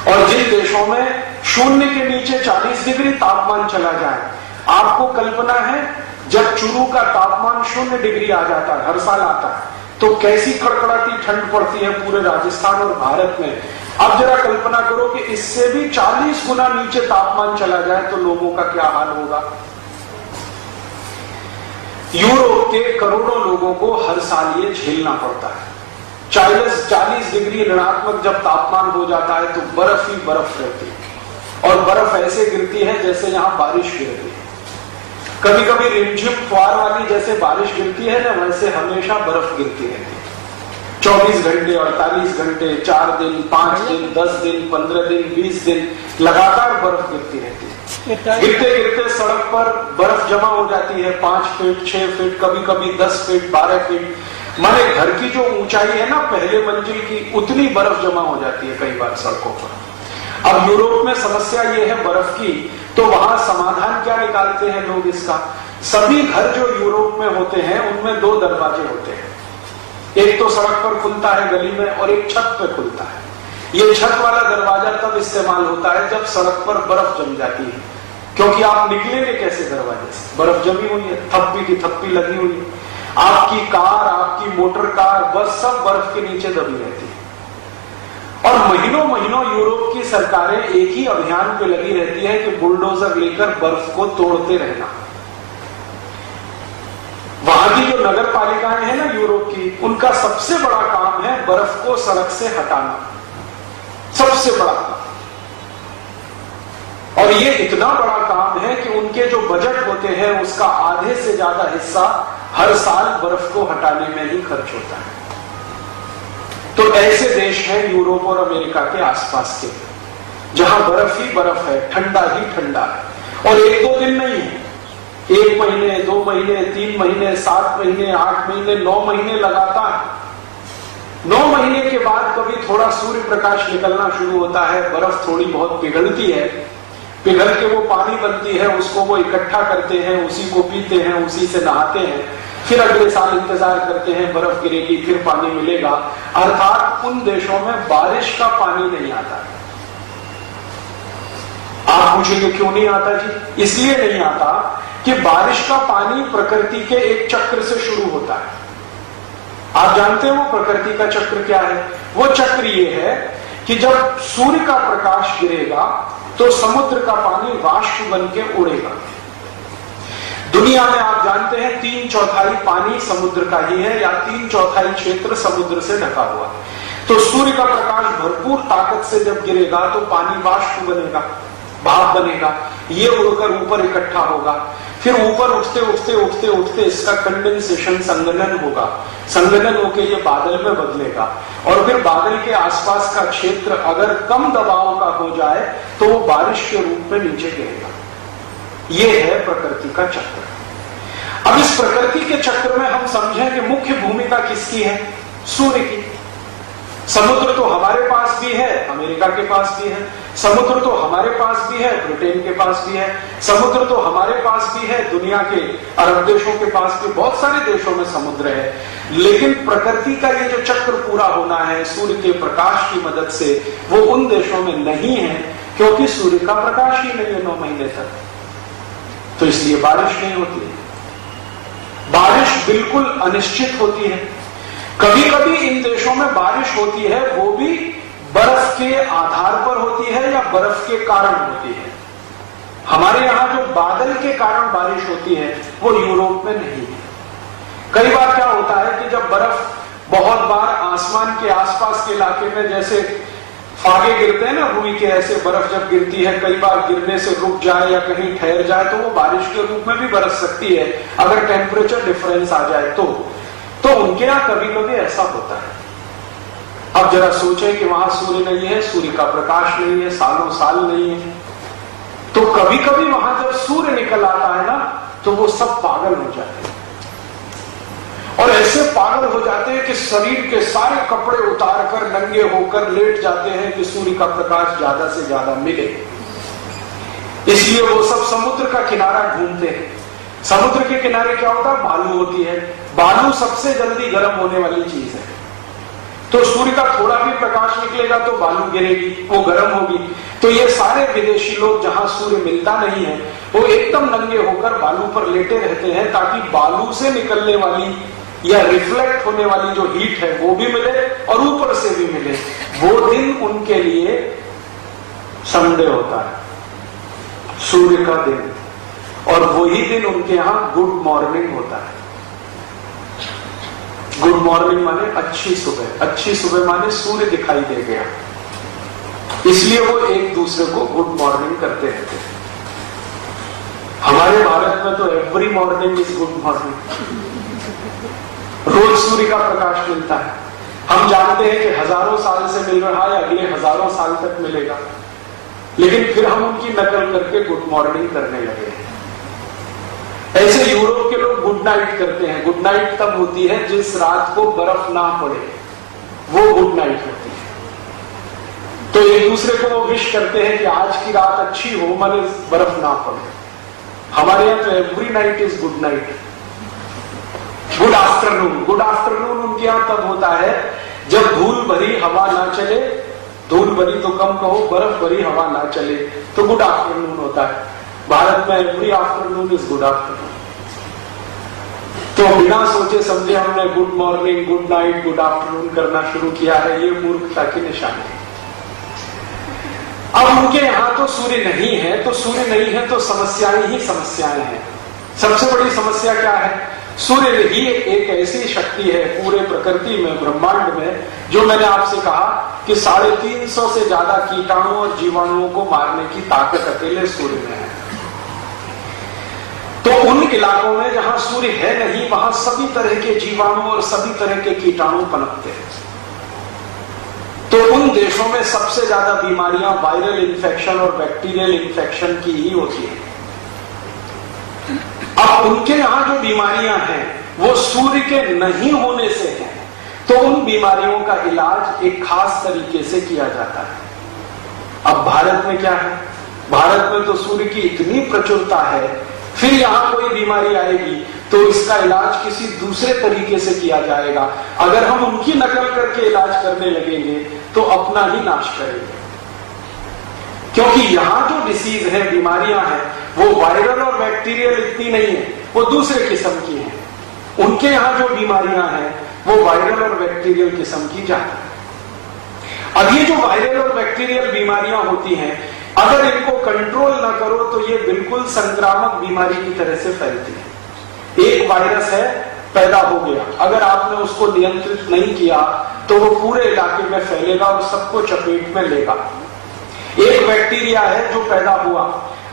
और जिन देशों में शून्य के नीचे 40 डिग्री तापमान चला जाए, आपको कल्पना है जब चुरू का तापमान 0 डिग्री आ जाता है, हर साल आता है, तो कैसी कड़कड़ाती ठंड पड़ती है पूरे राजस्थान और भारत में। अब जरा कल्पना करो कि इससे भी 40 गुना नीचे तापमान चला जाए तो लोगों का क्या हाल होगा। यूरोप के करोड़ों लोगों को हर साल ये झेलना पड़ता है। 40 डिग्री ऋणात्मक जब तापमान हो जाता है तो बर्फ ही बर्फ रहती है, और बर्फ ऐसे गिरती है जैसे यहां बारिश गिरती है। कभी कभी रिमझिम फुहार वाली जैसे बारिश गिरती है ना, वैसे हमेशा बर्फ गिरती रहती है। 24 घंटे, 48 घंटे, 4 दिन, 5 दिन, 10 दिन, 15 दिन, 20 दिन लगातार बर्फ गिरती रहती है। गिरते गिरते सड़क पर बर्फ जमा हो जाती है, 5 फीट, 6 फीट, कभी कभी 10 फीट, 12 फीट। माने घर की जो ऊंचाई है ना पहले मंजिल की, उतनी बर्फ जमा हो जाती है कई बार सड़कों पर। अब यूरोप में समस्या ये है बर्फ की, तो वहां समाधान क्या निकालते हैं लोग इसका? सभी घर जो यूरोप में होते हैं उनमें 2 दरवाजे होते हैं। एक तो सड़क पर खुलता है गली में, और एक छत पे खुलता है। ये छत वाला दरवाजा तब इस्तेमाल होता है जब सड़क पर बर्फ जम जाती है, क्योंकि आप निकलेंगे कैसे दरवाजे से? बर्फ जमी हुई है, थप्पी की थप्पी लगी हुई है। आपकी कार, आपकी मोटर कार, बस सब बर्फ के नीचे दबी रहती है। और महीनों महीनों यूरोप की सरकारें एक ही अभियान पे लगी रहती है कि बुलडोजर लेकर बर्फ को तोड़ते रहना। वहां की जो नगर पालिकाएं हैं ना यूरोप की, उनका सबसे बड़ा काम है बर्फ को सड़क से हटाना, सबसे बड़ा काम। और ये इतना बड़ा काम है कि उनके जो बजट होते हैं उसका आधे से ज्यादा हिस्सा हर साल बर्फ को हटाने में ही खर्च होता है। तो ऐसे देश हैं यूरोप और अमेरिका के आसपास के, जहां बर्फ ही बर्फ है, ठंडा ही ठंडा है। और 1-2 दिन नहीं है, 1 महीने, 2 महीने, 3 महीने, 7 महीने, 8 महीने, 9 महीने लगातार। 9 महीने के बाद कभी थोड़ा सूर्य प्रकाश निकलना शुरू होता है, बर्फ थोड़ी बहुत पिघलती है, पिघल के वो पानी बनती है, उसको वो इकट्ठा करते हैं, उसी को पीते हैं, उसी से नहाते हैं। फिर अगले साल इंतजार करते हैं बर्फ गिरेगी, फिर पानी मिलेगा। अर्थात उन देशों में बारिश का पानी नहीं आता। आप पूछेंगे क्यों नहीं आता जी? इसलिए नहीं आता कि बारिश का पानी प्रकृति के एक चक्र से शुरू होता है। आप जानते हो वो प्रकृति का चक्र क्या है? वो चक्र ये है कि जब सूर्य का प्रकाश गिरेगा तो समुद्र का पानी वाष्प बन के उड़ेगा। दुनिया में आप जानते हैं 3/4 पानी समुद्र का ही है, या 3/4 क्षेत्र समुद्र से ढका हुआ है। तो सूर्य का प्रकाश भरपूर ताकत से जब गिरेगा तो पानी वाष्प बनेगा, भाप बनेगा, ये उड़कर ऊपर इकट्ठा होगा। फिर ऊपर उठते उठते उठते उठते इसका कंडेंसेशन, संघनन होगा। संघनन होकर ये बादल में बदलेगा, और फिर बादल के आसपास का क्षेत्र अगर कम दबाव का हो जाए तो वो बारिश के रूप में नीचे गिरेगा। ये है प्रकृति का चक्र। अब इस प्रकृति के चक्र में हम समझें कि मुख्य भूमिका किसकी है? सूर्य की। समुद्र तो हमारे पास भी है, अमेरिका के पास भी है। समुद्र तो हमारे पास भी है, ब्रिटेन के पास भी है। समुद्र तो हमारे पास भी है, दुनिया के अरब देशों के पास भी, बहुत सारे देशों में समुद्र है। लेकिन प्रकृति का ये जो चक्र पूरा होना है सूर्य के प्रकाश की मदद से, वो उन देशों में नहीं है, क्योंकि सूर्य का प्रकाश ही नहीं है 9 महीने तक, तो इसलिए बारिश नहीं होती है। बारिश बिल्कुल अनिश्चित होती है। कभी कभी इन देशों में बारिश होती है, वो भी बर्फ के आधार पर होती है या बर्फ के कारण होती है। हमारे यहां जो बादल के कारण बारिश होती है वो यूरोप में नहीं है। कई बार क्या होता है कि जब बर्फ बहुत बार आसमान के आसपास के इलाके में, जैसे फागे गिरते हैं ना रुई के, ऐसे बर्फ जब गिरती है कई बार गिरने से रुक जाए या कहीं ठहर जाए तो वो बारिश के रूप में भी बरस सकती है अगर टेम्परेचर डिफरेंस आ जाए तो उनके यहां कभी कभी ऐसा होता है। अब जरा सोचें कि वहां सूर्य नहीं है, सूर्य का प्रकाश नहीं है, सालों साल नहीं है, तो कभी कभी वहां जब सूर्य निकल आता है ना तो वो सब पागल हो जाते हैं, और ऐसे पागल हो जाते हैं कि शरीर के सारे कपड़े उतार कर नंगे होकर लेट जाते हैं कि सूर्य का प्रकाश ज्यादा से ज्यादा मिले। इसलिए वो सब समुद्र का किनारा ढूंढते हैं। समुद्र के किनारे क्या होता है, बालू होती है। बालू सबसे जल्दी गर्म होने वाली चीज है, तो सूर्य का थोड़ा भी प्रकाश निकलेगा तो बालू गिरेगी, वो गर्म होगी। तो ये सारे विदेशी लोग जहां सूर्य मिलता नहीं है वो एकदम नंगे होकर बालू पर लेटे रहते हैं ताकि बालू से निकलने वाली या रिफ्लेक्ट होने वाली जो हीट है वो भी मिले और ऊपर से भी मिले। वो दिन उनके लिए संडे होता है, सूर्य का दिन, और वही दिन उनके यहां गुड मॉर्निंग होता है। गुड मॉर्निंग माने अच्छी सुबह, अच्छी सुबह माने सूर्य दिखाई दे गया, इसलिए वो एक दूसरे को गुड मॉर्निंग करते रहते हैं। हमारे भारत में तो every morning is good morning, रोज सूर्य का प्रकाश मिलता है। हम जानते हैं कि हजारों साल से मिल रहा है, अगले हजारों साल तक मिलेगा, लेकिन फिर हम उनकी नकल करके गुड मॉर्निंग करने लगे हैं। ऐसे यूरोप के लोग गुड नाइट करते हैं। गुड नाइट तब होती है जिस रात को बर्फ ना पड़े, वो गुड नाइट होती है। तो एक दूसरे को वो विश करते हैं कि आज की रात अच्छी हो, माने बर्फ ना पड़े। हमारे यहाँ तो every night is good night, good afternoon. Good afternoon उनके यहां तब होता है जब धूल भरी हवा ना चले, धूल भरी तो कम कहो, बर्फ भरी हवा ना चले, तो गुड आफ्टरनून होता है। भारत में every afternoon is good afternoon. तो बिना सोचे समझे हमने good morning, good night, good afternoon करना शुरू किया है, ये मूर्खता की निशानी है। अब उनके यहां तो सूर्य नहीं है, तो सूर्य नहीं है तो समस्याएं ही समस्याएं हैं। सबसे बड़ी समस्या क्या है, सूर्य ही एक ऐसी शक्ति है पूरे प्रकृति में, ब्रह्मांड में, जो मैंने आपसे कहा कि 350 से ज्यादा कीटाणु और जीवाणुओं को मारने की ताकत अकेले सूर्य में है। तो उन इलाकों में जहां सूर्य है नहीं, वहां सभी तरह के जीवाणु और सभी तरह के कीटाणु पनपते हैं। तो उन देशों में सबसे ज्यादा बीमारियां वायरल इन्फेक्शन और बैक्टीरियल इन्फेक्शन की ही होती है। अब उनके यहां जो बीमारियां हैं वो सूर्य के नहीं होने से हैं, तो उन बीमारियों का इलाज एक खास तरीके से किया जाता है। अब भारत में क्या है, भारत में तो सूर्य की इतनी प्रचुरता है, फिर यहां कोई बीमारी आएगी तो इसका इलाज किसी दूसरे तरीके से किया जाएगा। अगर हम उनकी नकल करके इलाज करने लगेंगे तो अपना ही नाश करेंगे, क्योंकि यहां जो डिसीज है, बीमारियां हैं, वो वायरल और बैक्टीरियल इतनी नहीं है, वो दूसरे किस्म की हैं। उनके यहां जो बीमारियां हैं वो वायरल और बैक्टीरियल किस्म की ज्यादा है। अब ये जो वायरल और बैक्टीरियल बीमारियां होती हैं, अगर इनको कंट्रोल ना करो तो ये बिल्कुल संक्रामक बीमारी की तरह से फैलती है। एक वायरस है, पैदा हो गया, अगर आपने उसको नियंत्रित नहीं किया तो वो पूरे इलाके में फैलेगा और सबको चपेट में लेगा। एक बैक्टीरिया है जो पैदा हुआ,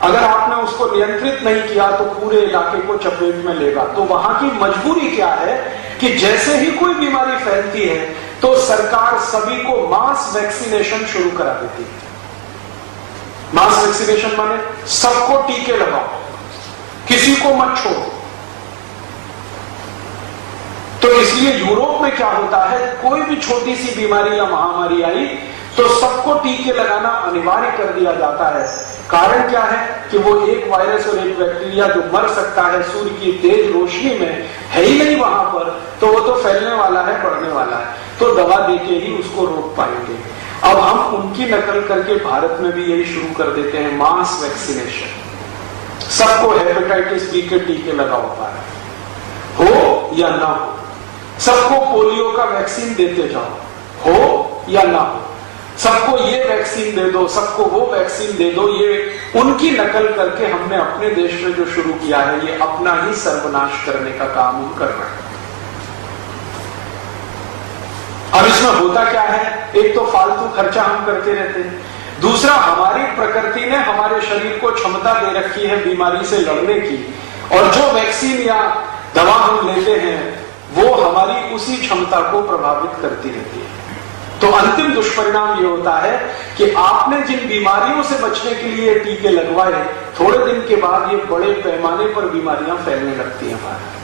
अगर आपने उसको नियंत्रित नहीं किया तो पूरे इलाके को चपेट में लेगा। तो वहां की मजबूरी क्या है कि जैसे ही कोई बीमारी फैलती है तो सरकार सभी को मास वैक्सीनेशन शुरू करा देती है। मास वैक्सीनेशन माने सबको टीके लगाओ, किसी को मत छोड़ो। तो इसलिए यूरोप में क्या होता है, कोई भी छोटी सी बीमारी या महामारी आई तो सबको टीके लगाना अनिवार्य कर दिया जाता है। कारण क्या है कि वो एक वायरस और एक बैक्टीरिया जो मर सकता है सूर्य की तेज रोशनी में, है ही नहीं वहां पर, तो वो तो फैलने वाला है, बढ़ने वाला है, तो दवा देके ही उसको रोक पाएंगे। अब हम उनकी नकल करके भारत में भी यही शुरू कर देते हैं, मास वैक्सीनेशन। सबको हेपेटाइटिस बी के टीके लगाओ पाए, हो या ना हो। सबको पोलियो का वैक्सीन देते जाओ, हो या ना हो। सबको ये वैक्सीन दे दो, सबको वो वैक्सीन दे दो। ये उनकी नकल करके हमने अपने देश में जो शुरू किया है, ये अपना ही सर्वनाश करने का काम हम कर रहे हैं। अब इसमें होता क्या है, एक तो फालतू खर्चा हम करते रहते हैं, दूसरा हमारी प्रकृति ने हमारे शरीर को क्षमता दे रखी है बीमारी से लड़ने की, और जो वैक्सीन या दवा हम लेते हैं वो हमारी उसी क्षमता को प्रभावित करती रहती है। तो अंतिम दुष्परिणाम ये होता है कि आपने जिन बीमारियों से बचने के लिए टीके लगवाए, थोड़े दिन के बाद ये बड़े पैमाने पर बीमारियां फैलने लगती हैं हमारे।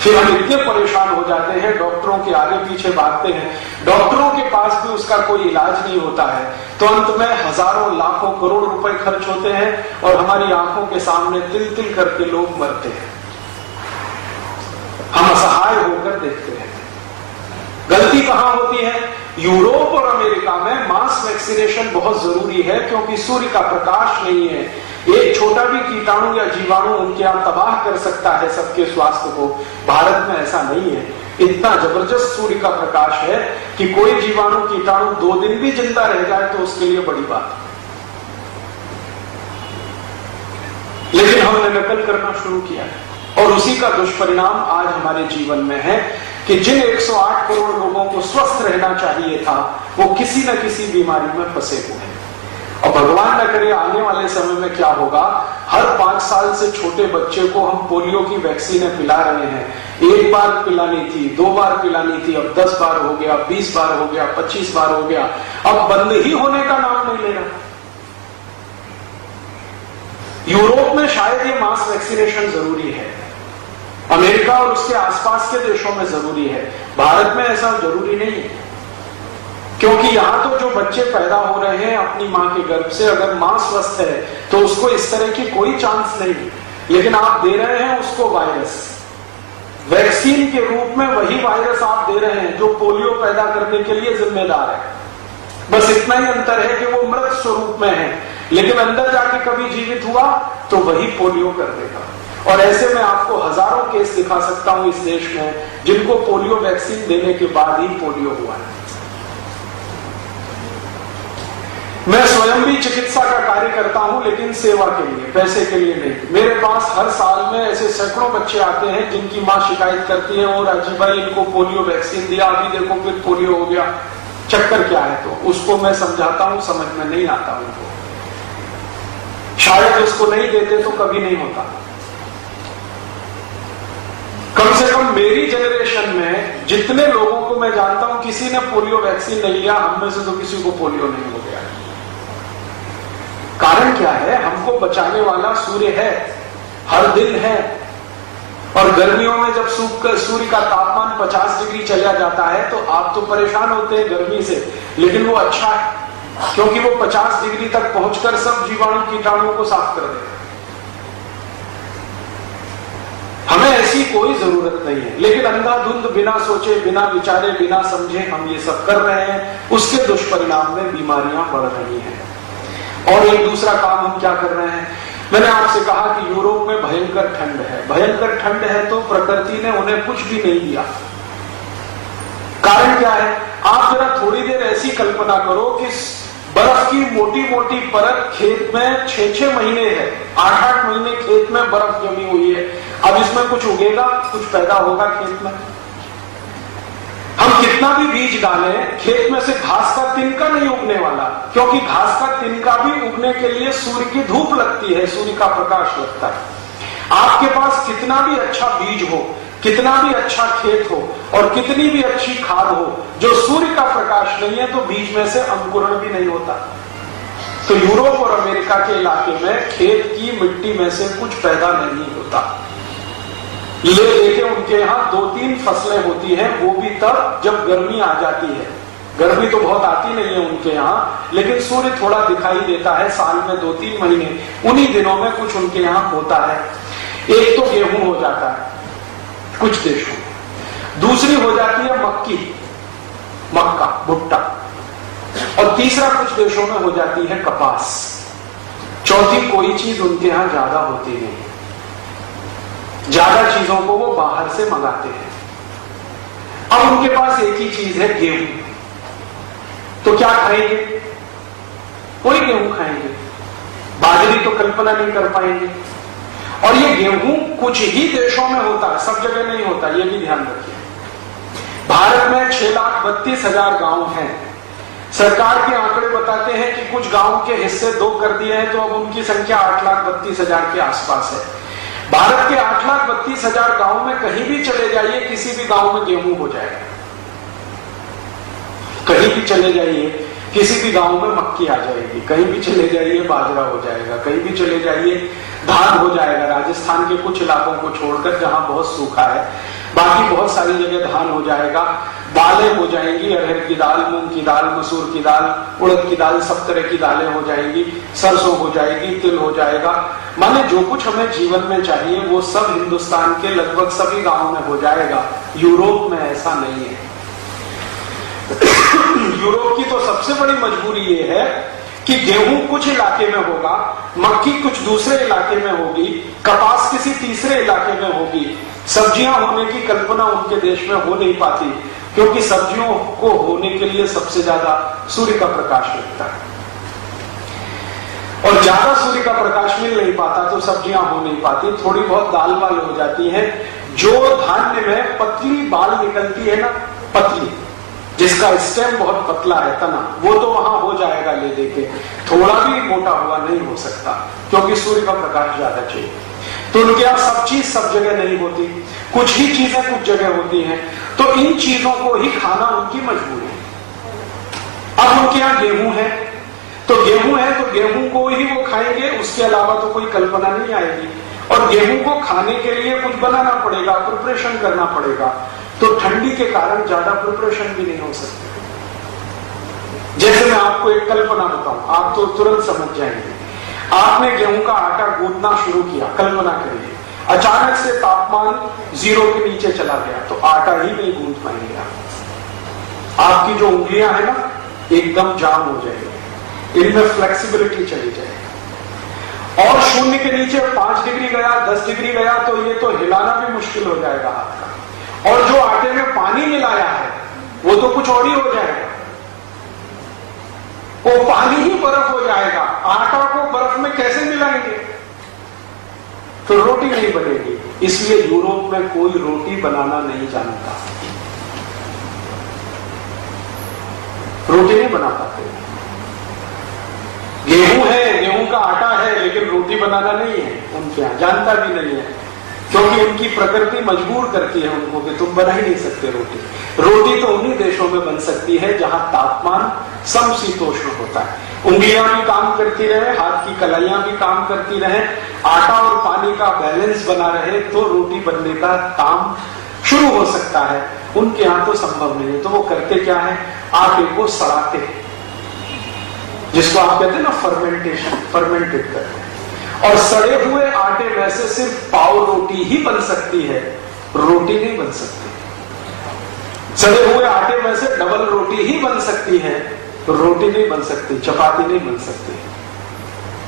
फिर हम इतने परेशान हो जाते हैं, डॉक्टरों के आगे पीछे भागते हैं, डॉक्टरों के पास भी उसका कोई इलाज नहीं होता है, तो अंत में हजारों लाखों करोड़ रुपए खर्च होते हैं और हमारी आंखों के सामने तिल तिल करके लोग मरते हैं। हम असहाय होकर देखते हैं। गलती कहां होती है? यूरोप और अमेरिका में मास वैक्सीनेशन बहुत जरूरी है, क्योंकि सूर्य का प्रकाश नहीं है, एक छोटा भी कीटाणु या जीवाणु उनके यहां तबाह कर सकता है सबके स्वास्थ्य को। भारत में ऐसा नहीं है। इतना जबरदस्त सूर्य का प्रकाश है कि कोई जीवाणु कीटाणु 2 दिन भी जिंदा रह जाए तो उसके लिए बड़ी बात है। लेकिन हमने नकल करना शुरू किया है, और उसी का दुष्परिणाम आज हमारे जीवन में है कि जिन 108 करोड़ लोगों को स्वस्थ रहना चाहिए था, वो किसी न किसी बीमारी में फंसे हुए हैं। और भगवान न करे आने वाले समय में क्या होगा, हर 5 साल से छोटे बच्चे को हम पोलियो की वैक्सीन पिला रहे हैं। 1 बार पिलानी थी, 2 बार पिलानी थी, अब 10 बार हो गया, 20 बार हो गया, 25 बार हो गया, अब बंद ही होने का नाम नहीं ले रहा। यूरोप में शायद ये मास वैक्सीनेशन जरूरी है, अमेरिका और उसके आसपास के देशों में जरूरी है, भारत में ऐसा जरूरी नहीं है। क्योंकि यहां तो जो बच्चे पैदा हो रहे हैं अपनी मां के गर्भ से, अगर मां स्वस्थ है तो उसको इस तरह की कोई चांस नहीं, लेकिन आप दे रहे हैं उसको वायरस, वैक्सीन के रूप में वही वायरस आप दे रहे हैं जो पोलियो पैदा करने के लिए जिम्मेदार है। बस इतना ही अंतर है कि वो मृत स्वरूप में है, लेकिन अंदर जाके कभी जीवित हुआ तो वही पोलियो कर देगा। और ऐसे में आपको हजारों केस दिखा सकता हूं इस देश में जिनको पोलियो वैक्सीन देने के बाद ही पोलियो हुआ है। मैं स्वयं भी चिकित्सा का कार्य करता हूं, लेकिन सेवा के लिए, पैसे के लिए नहीं। मेरे पास हर साल में ऐसे सैकड़ों बच्चे आते हैं जिनकी मां शिकायत करती है, और राजीव भाई इनको पोलियो वैक्सीन दिया, अभी देखो फिर पोलियो हो गया, चक्कर क्या है? तो उसको मैं समझाता हूं, समझ में नहीं आता उनको। शायद उसको नहीं देते तो कभी नहीं होता। कम से कम मेरी जनरेशन में जितने लोगों को मैं जानता हूं, किसी ने पोलियो वैक्सीन नहीं लिया, हम में से तो किसी को पोलियो नहीं हो गया। कारण क्या है? हमको बचाने वाला सूर्य है, हर दिन है। और गर्मियों में जब सूर्य का तापमान 50 डिग्री चला जाता है तो आप तो परेशान होते हैं गर्मी से, लेकिन वो अच्छा है, क्योंकि वो 50 डिग्री तक पहुंचकर सब जीवाणु कीटाणुओं को साफ कर देता है। हमें ऐसी कोई जरूरत नहीं है, लेकिन अंधाधुंध बिना सोचे, बिना विचारे, बिना समझे हम ये सब कर रहे हैं। उसके दुष्परिणाम में बीमारियां बढ़ रही हैं। और एक दूसरा काम हम क्या कर रहे हैं, मैंने आपसे कहा कि यूरोप में भयंकर ठंड है। भयंकर ठंड है तो प्रकृति ने उन्हें कुछ भी नहीं दिया। कारण क्या है? आप जरा थोड़ी देर ऐसी कल्पना करो कि बर्फ की मोटी मोटी परत खेत में 6-6 महीने है, 8-8 महीने खेत में बर्फ जमी हुई है। अब इसमें कुछ उगेगा, कुछ पैदा होगा खेत में? हम कितना भी बीज डालें, खेत में से घास का तिनका नहीं उगने वाला, क्योंकि घास का तिनका भी उगने के लिए सूर्य की धूप लगती है, सूर्य का प्रकाश लगता है। आपके पास कितना भी अच्छा बीज हो, कितना भी अच्छा खेत हो और कितनी भी अच्छी खाद हो, जो सूर्य का प्रकाश नहीं है तो बीज में से अंकुरण भी नहीं होता। तो यूरोप और अमेरिका के इलाके में खेत की मिट्टी में से कुछ पैदा नहीं होता। ये देखे उनके यहाँ 2-3 फसलें होती हैं, वो भी तब जब गर्मी आ जाती है। गर्मी तो बहुत आती नहीं है उनके यहाँ, लेकिन सूर्य थोड़ा दिखाई देता है साल में 2-3 महीने, उन्हीं दिनों में कुछ उनके यहाँ होता है। एक तो गेहूं हो जाता है कुछ देशों में, दूसरी हो जाती है मक्का, भुट्टा, और तीसरा कुछ देशों में हो जाती है कपास। चौथी कोई चीज उनके यहां ज्यादा होती नहीं, ज्यादा चीजों को वो बाहर से मंगाते हैं। अब उनके पास एक ही चीज है, गेहूं। तो क्या खाएंगे? वही गेहूं खाएंगे, बाजरी तो कल्पना नहीं कर पाएंगे। और ये गेहूं कुछ ही देशों में होता है, सब जगह नहीं होता, ये भी ध्यान रखिए। भारत में 6,32,000 गांव हैं। सरकार के आंकड़े बताते हैं कि कुछ गांव के हिस्से 2 कर दिए हैं, तो अब उनकी संख्या 8,32,000 के आसपास है। भारत के 8,32,000 गांव में कहीं भी चले जाइए, किसी भी गांव में गेहूं हो जाएगा। कहीं भी चले जाइए, किसी भी गांव में मक्की आ जाएगी, कहीं भी चले जाइए बाजरा हो जाएगा, कहीं भी चले जाइए धान हो जाएगा। राजस्थान के कुछ इलाकों को छोड़कर जहां बहुत सूखा है, बाकी बहुत सारी जगह धान हो जाएगा। दालें हो जाएंगी, अरहर की दाल, मूंग की दाल, मसूर की दाल, उड़द की दाल, सब तरह की दालें हो जाएंगी। सरसों हो जाएगी, तिल हो जाएगा। माने जो कुछ हमें जीवन में चाहिए वो सब हिंदुस्तान के लगभग सभी गांवों में हो जाएगा। यूरोप में ऐसा नहीं है। यूरोप की तो सबसे बड़ी मजबूरी ये है कि गेहूं कुछ इलाके में होगा, मक्की कुछ दूसरे इलाके में होगी, कपास किसी तीसरे इलाके में होगी। सब्जियां होने की कल्पना उनके देश में हो नहीं पाती, क्योंकि सब्जियों को होने के लिए सबसे ज्यादा सूर्य का प्रकाश लगता है, और ज्यादा सूर्य का प्रकाश मिल नहीं पाता तो सब्जियां हो नहीं पाती। थोड़ी बहुत दाल वाल हो जाती है। जो धान्य में पतली बाल निकलती है ना, पतली, जिसका स्टेम बहुत पतला है, तना, वो तो वहां हो जाएगा ले देके। थोड़ा भी मोटा हुआ नहीं हो सकता, क्योंकि सूर्य का प्रकाश ज्यादा चाहिए। तो उनके यहां सब चीज सब जगह नहीं होती, कुछ ही चीजें कुछ जगह होती हैं। तो इन चीजों को ही खाना उनकी मजबूरी है। अब उनके यहां गेहूं है, तो गेहूं है तो गेहूं को ही वो खाएंगे, उसके अलावा तो कोई कल्पना नहीं आएगी। और गेहूं को खाने के लिए कुछ बनाना पड़ेगा, प्रिपरेशन करना पड़ेगा। तो ठंडी के कारण ज्यादा प्रिपरेशन भी नहीं हो सकती। जैसे मैं आपको एक कल्पना बताऊं, आप तो तुरंत समझ जाएंगे। आपने गेहूं का आटा गूंदना शुरू किया, कल्पना करिए, अचानक से तापमान 0 के नीचे चला गया, तो आटा ही नहीं गूंद पाएंगे आप। आपकी जो उंगलियां हैं ना, एकदम जाम हो जाएगी, इनमें फ्लेक्सिबिलिटी चली जाएगी। और 0 के नीचे 5 डिग्री गया, 10 डिग्री गया, तो ये तो हिलाना भी मुश्किल हो जाएगा हाथ का। और जो आटे में पानी मिलाया है वो तो कुछ और ही हो जाएगा, वो पानी ही बर्फ हो जाएगा। आटा को बर्फ में कैसे मिलाएंगे? तो रोटी नहीं बनेगी। इसलिए यूरोप में कोई रोटी बनाना नहीं जानता, रोटी नहीं बना पाते। गेहूं है, गेहूं का आटा है, लेकिन रोटी बनाना नहीं है उनके यहां, जानता भी नहीं है, क्योंकि उनकी प्रकृति मजबूर करती है उनको कि तुम बना ही नहीं सकते रोटी। रोटी तो उन्हीं देशों में बन सकती है जहां तापमान समशीतोष्ण होता है। उंगलियां भी काम करती रहे, हाथ की कलाइयां भी काम करती रहे, आटा और पानी का बैलेंस बना रहे, तो रोटी बनने का काम शुरू हो सकता है। उनके यहां तो संभव नहीं है। तो वो करते क्या है? आटे को सड़ाते हैं, जिसको आप कहते हैं ना फर्मेंटेशन, फर्मेंटेड करते हैं। और सड़े हुए आटे में से सिर्फ पाव रोटी ही बन सकती है, रोटी नहीं बन सकती। सड़े हुए आटे में से डबल रोटी ही बन सकती है, रोटी नहीं बन सकती, चपाती नहीं बन सकती।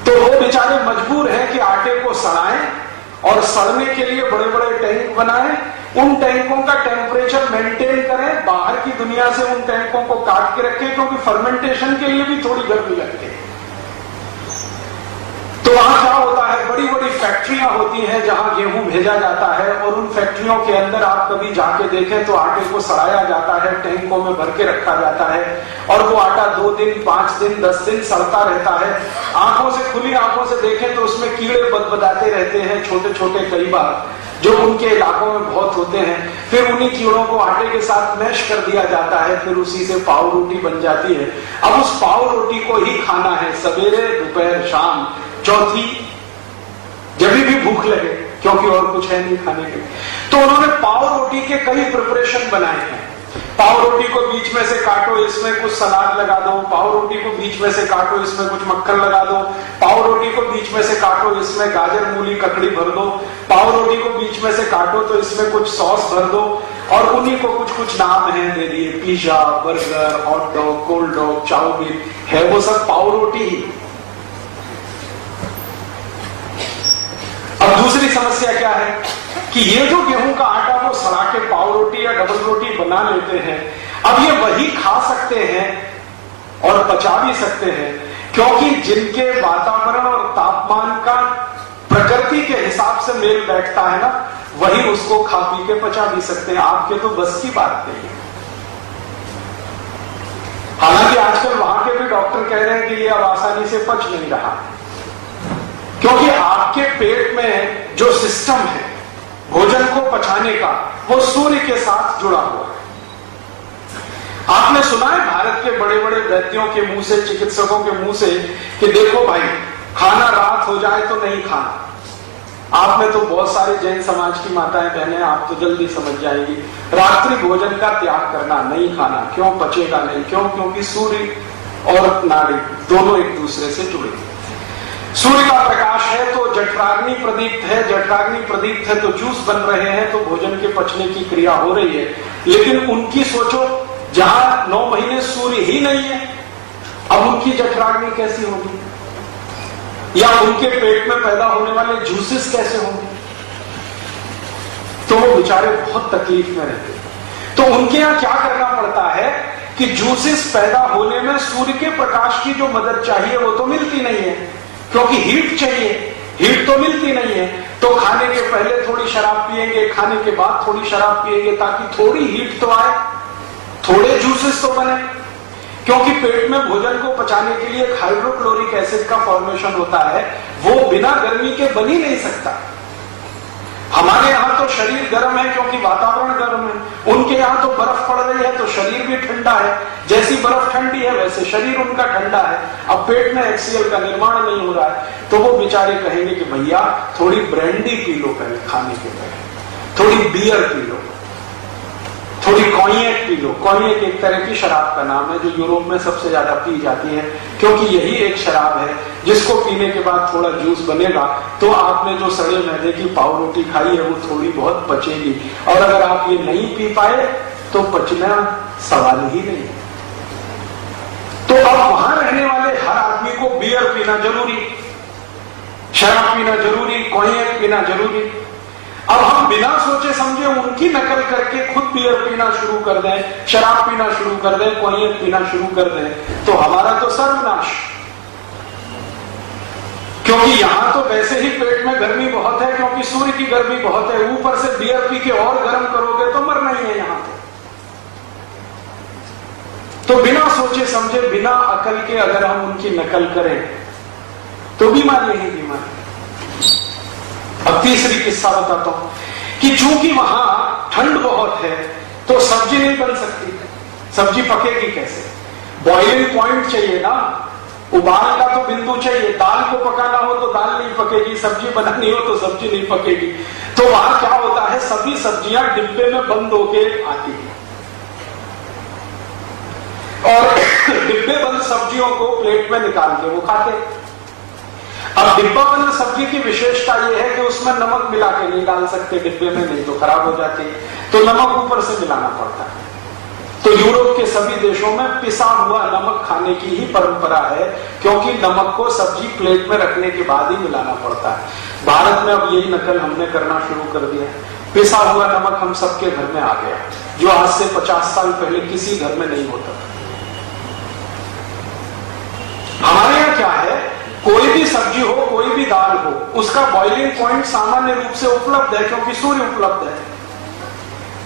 तो वो बेचारे मजबूर हैं कि आटे को सड़ाएं और सड़ने के लिए बड़े बड़े टैंक बनाएं, उन टैंकों का टेम्परेचर मेंटेन करें, बाहर की दुनिया से उन टैंकों को काट के रखें, क्योंकि फर्मेंटेशन के लिए भी थोड़ी गर्मी लगती है। तो वहां क्या होता है? बड़ी बड़ी फैक्ट्रियां होती हैं जहां गेहूं भेजा जाता है, और उन फैक्ट्रियों के अंदर आप कभी जाके देखें तो आटे को सड़ाया जाता है, टैंकों में भर के रखा जाता है, और वो आटा 2 दिन, 5 दिन, 10 दिन सड़ता रहता है। आंखों से, खुली आंखों से देखें तो उसमें कीड़े बदबदाते रहते हैं, छोटे छोटे, कई बार, जो उनके इलाकों में बहुत होते हैं। फिर उन्हीं कीड़ों को आटे के साथ मैश कर दिया जाता है, फिर उसी से पाव रोटी बन जाती है। अब उस पाव रोटी को ही खाना है सवेरे, दोपहर, शाम, चौथी, जब भी भूख लगे, क्योंकि और कुछ है नहीं खाने के। तो उन्होंने पाव रोटी के कई प्रिपरेशन बनाए हैं। पाव रोटी को बीच में से काटो, इसमें कुछ सलाद लगा दो, पाव रोटी को बीच में से काटो, इसमें कुछ मक्खन लगा दो, पाव रोटी को बीच में से काटो, इसमें गाजर, मूली, ककड़ी भर दो, पाव रोटी को बीच में से काटो तो इसमें कुछ सॉस भर दो। और उन्हीं को कुछ कुछ नाम है दे दिए, pizza, burger, hot dog, cold dog, chow mein, है वो सब पाव रोटी ही। अब दूसरी समस्या क्या है कि ये जो गेहूं का आटा वो सड़ा के पाव रोटी या डबल रोटी बना लेते हैं, अब ये वही खा सकते हैं और पचा भी सकते हैं, क्योंकि जिनके वातावरण और तापमान का प्रकृति के हिसाब से मेल बैठता है ना, वही उसको खा पी के पचा भी सकते हैं। आपके तो बस की बात नहीं है। हालांकि आजकल वहां के भी डॉक्टर कह रहे हैं कि ये अब आसानी से पच नहीं रहा, क्योंकि आपके पेट में जो सिस्टम है भोजन को पचाने का, वो सूर्य के साथ जुड़ा हुआ है। आपने सुना है भारत के बड़े बड़े वैद्यों के मुंह से, चिकित्सकों के मुंह से, कि देखो भाई, खाना रात हो जाए तो नहीं खाना। आपने तो बहुत सारे जैन समाज की माताएं बहनें, आप तो जल्दी समझ जाएगी, रात्रि भोजन का त्याग करना, नहीं खाना। क्यों? पचेगा नहीं। क्यों? क्योंकि सूर्य और नाड़ी दोनों एक दूसरे से जुड़े। सूर्य का प्रकाश है तो जठराग्नि प्रदीप्त है, जठराग्नि प्रदीप्त है तो जूस बन रहे हैं, तो भोजन के पचने की क्रिया हो रही है। लेकिन उनकी सोचो, जहां 9 महीने सूर्य ही नहीं है, अब उनकी जठराग्नि कैसी होगी, या उनके पेट में पैदा होने वाले जूसेस कैसे होंगे? तो वो बेचारे बहुत तकलीफ में रहते। तो उनके यहां क्या करना पड़ता है कि जूसेस पैदा होने में सूर्य के प्रकाश की जो मदद चाहिए वो तो मिलती नहीं है, क्योंकि हीट चाहिए, हीट तो मिलती नहीं है। तो खाने के पहले थोड़ी शराब पिएंगे, खाने के बाद थोड़ी शराब पिएंगे, ताकि थोड़ी हीट तो आए, थोड़े जूसेस तो बने। क्योंकि पेट में भोजन को पचाने के लिए हाइड्रोक्लोरिक एसिड का फॉर्मेशन होता है, वो बिना गर्मी के बन ही नहीं सकता। हमारे यहां तो शरीर गर्म है क्योंकि वातावरण गर्म है, उनके यहां तो बर्फ पड़ रही है तो शरीर भी ठंडा है। जैसी बर्फ ठंडी है वैसे शरीर उनका ठंडा है। अब पेट में HCl का निर्माण नहीं हो रहा है, तो वो बेचारे कहेंगे कि भैया थोड़ी ब्रांडी पी लो पहले खाने के पहले, थोड़ी बियर पी लो, थोड़ी कॉन्यैक पी लो। कॉन्यैक एक तरह की शराब का नाम है जो यूरोप में सबसे ज्यादा पी जाती है, क्योंकि यही एक शराब है जिसको पीने के बाद थोड़ा जूस बनेगा तो आपने जो सड़े मैदे की पाव रोटी खाई है वो थोड़ी बहुत पचेगी, और अगर आप ये नहीं पी पाए तो पचना सवाल ही नहीं। तो अब वहां रहने वाले हर आदमी को बियर पीना जरूरी, शराब पीना जरूरी, कॉन्यैक पीना जरूरी। अब हम बिना सोचे समझे उनकी नकल करके खुद बियर पीना शुरू कर दें, शराब पीना शुरू कर दें, कॉन्यैक पीना शुरू कर दें, तो हमारा तो सर्वनाश। क्योंकि यहां तो वैसे ही पेट में गर्मी बहुत है, क्योंकि सूर्य की गर्मी बहुत है, ऊपर से बियर पी के और गर्म करोगे तो मरना ही है यहां तो बिना सोचे समझे, बिना अकल के अगर हम उनकी नकल करें तो बीमारी ही बीमारी। अब तीसरी किस्सा बताता हूं कि चूंकि वहां ठंड बहुत है तो सब्जी नहीं बन सकती। सब्जी पकेगी कैसे? बॉइलिंग पॉइंट चाहिए ना, उबाल का तो बिंदु चाहिए। दाल को पकाना हो तो दाल नहीं पकेगी, सब्जी बनानी हो तो सब्जी नहीं पकेगी। तो वहां क्या होता है, सभी सब्जियां डिब्बे में बंद होके आती है, और डिब्बे बंद सब्जियों को प्लेट में निकाल के वो खाते। अब डिब्बा बंद सब्जी की विशेषता यह है कि उसमें नमक मिला के नहीं डाल सकते डिब्बे में, नहीं तो खराब हो जाती है, तो नमक ऊपर से मिलाना पड़ता है। तो यूरोप के सभी देशों में पिसा हुआ नमक खाने की ही परंपरा है, क्योंकि नमक को सब्जी प्लेट में रखने के बाद ही मिलाना पड़ता है। भारत में अब यही नकल हमने करना शुरू कर दिया। पिसा हुआ नमक हम सबके घर में आ गया, जो आज से 50 साल पहले किसी घर में नहीं होता था। हमारे यहाँ क्या है, कोई भी सब्जी हो, कोई भी दाल हो, उसका बॉइलिंग पॉइंट सामान्य रूप से उपलब्ध है, क्योंकि सूर्य उपलब्ध है।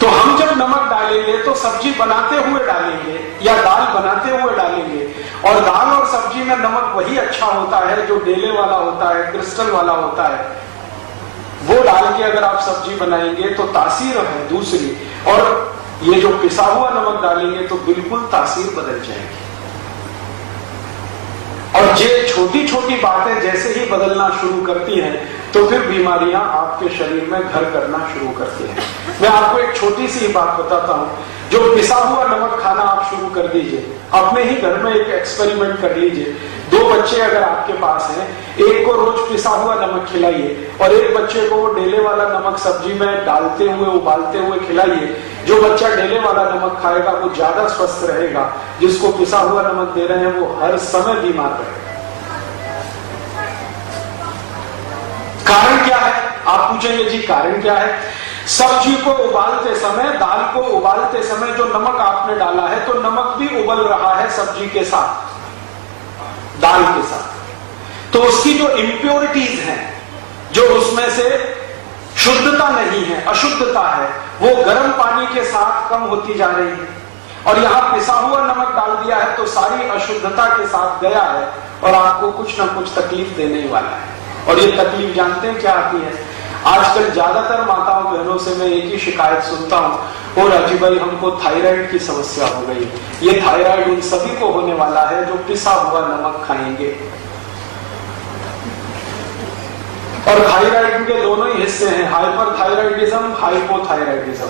तो हम जब नमक डालेंगे तो सब्जी बनाते हुए डालेंगे या दाल बनाते हुए डालेंगे, और दाल और सब्जी में नमक वही अच्छा होता है जो डेले वाला होता है, क्रिस्टल वाला होता है। वो डाल के अगर आप सब्जी बनाएंगे तो तासीर है दूसरी, और ये जो पिसा हुआ नमक डालेंगे तो बिल्कुल तासीर बदल जाएगी। और ये छोटी छोटी बातें जैसे ही बदलना शुरू करती हैं तो फिर बीमारियां आपके शरीर में घर करना शुरू करती हैं। मैं आपको एक छोटी सी बात बताता हूं, जो पिसा हुआ नमक खाना आप शुरू कर दीजिए, अपने ही घर में एक एक्सपेरिमेंट कर लीजिए, दो बच्चे अगर आपके पास हैं, एक को रोज पिसा हुआ नमक खिलाइए और एक बच्चे को वो डेले वाला नमक सब्जी में डालते हुए उबालते हुए खिलाइए। जो बच्चा डेले वाला नमक खाएगा वो ज्यादा स्वस्थ रहेगा, जिसको पिसा हुआ नमक दे रहे हैं वो हर समय बीमार रहेगा। कारण क्या है? आप पूछेंगे जी कारण क्या है? सब्जी को उबालते समय, दाल को उबालते समय जो नमक आपने डाला है, तो नमक भी उबल रहा है सब्जी के साथ, दाल के साथ। तो उसकी जो इंप्योरिटीज हैं, जो उसमें से शुद्धता नहीं है, अशुद्धता है, वो गर्म पानी के साथ कम होती जा रही है। और यहां पिसा हुआ नमक डाल दिया है तो सारी अशुद्धता के साथ गया है और आपको कुछ ना कुछ तकलीफ देने ही वाला है। और ये तकलीफ जानते हैं क्या आती है? आजकल ज्यादातर माताओं बहनों से मैं एक ही शिकायत सुनता हूं, और राजीव भाई हमको थायराइड की समस्या हो गई। ये थायराइड उन सभी को होने वाला है जो पिसा हुआ नमक खाएंगे। और थायराइड के दोनों ही हिस्से हैं, हाइपरथायराइडिज्म, हाइपोथायराइडिज्म,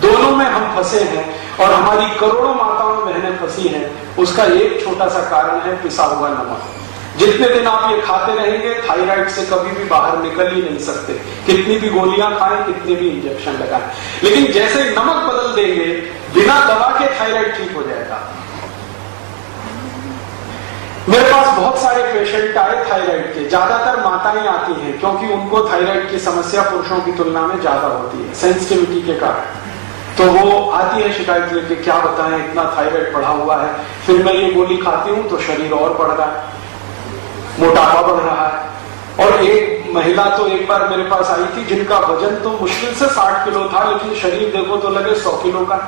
दोनों में हम फंसे हैं और हमारी करोड़ों माताओं बहनें फंसी हैं। उसका एक छोटा सा कारण है पिसा हुआ नमक। जितने दिन आप ये खाते रहेंगे, थायराइड से कभी भी बाहर निकल ही नहीं सकते, कितनी भी गोलियां खाएं, कितने भी इंजेक्शन लगाएं। लेकिन जैसे नमक बदल देंगे, बिना दवा के थायराइड ठीक हो जाएगा। मेरे पास बहुत सारे पेशेंट आए थायराइड के, ज्यादातर माताएं आती हैं क्योंकि उनको थायराइड की समस्या पुरुषों की तुलना में ज्यादा होती है, सेंसिटिविटी के कारण। तो वो आती है शिकायत लेके, क्या बताएं इतना थायराइड बढ़ा हुआ है, फिर मैं ये गोली खाती हूं तो शरीर और बढ़ रहा है, मोटापा बढ़ रहा है। और एक महिला तो एक बार मेरे पास आई थी जिनका वजन तो मुश्किल से 60 किलो था, लेकिन शरीर देखो तो लगे 100 किलो का,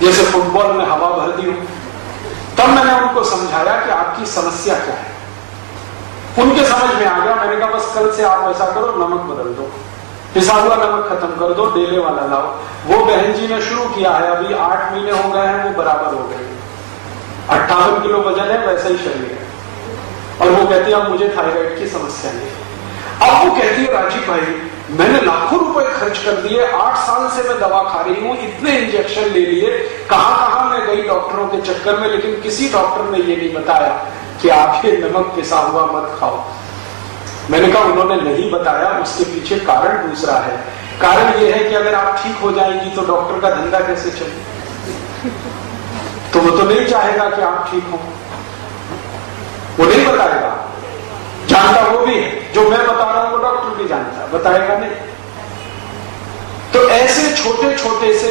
जैसे फुटबॉल में हवा भर दी हो। तब मैंने उनको समझाया कि आपकी समस्या क्या है। उनके समझ में आ गया। मैंने कहा बस कल से आप ऐसा करो, नमक बदल दो, पिसा हुआ नमक खत्म कर दो, डेले वाला लाओ। वो बहन जी ने शुरू किया है, अभी 8 महीने हो गए हैं, वो बराबर हो गए। 58 किलो वजन है, वैसा ही शरीर है। और वो कहती है अब मुझे थायराइड की समस्या नहीं। अब वो कहती है राजीव भाई मैंने लाखों रुपए खर्च कर दिए, 8 साल से मैं दवा खा रही हूं, इतने इंजेक्शन ले लिए, कहां मैं गई डॉक्टरों के चक्कर में, लेकिन किसी डॉक्टर ने ये नहीं बताया कि आप ये नमक पिसा हुआ मत खाओ। मैंने कहा उन्होंने नहीं बताया, उसके पीछे कारण दूसरा है। कारण ये है कि अगर आप ठीक हो जाएंगी तो डॉक्टर का धंधा कैसे चले? तो वो तो नहीं चाहेगा कि आप ठीक हो, वो नहीं बताएगा। जानता वो भी है, जो मैं बता रहा हूं वो डॉक्टर भी जानता है, बताएगा नहीं। तो ऐसे छोटे छोटे से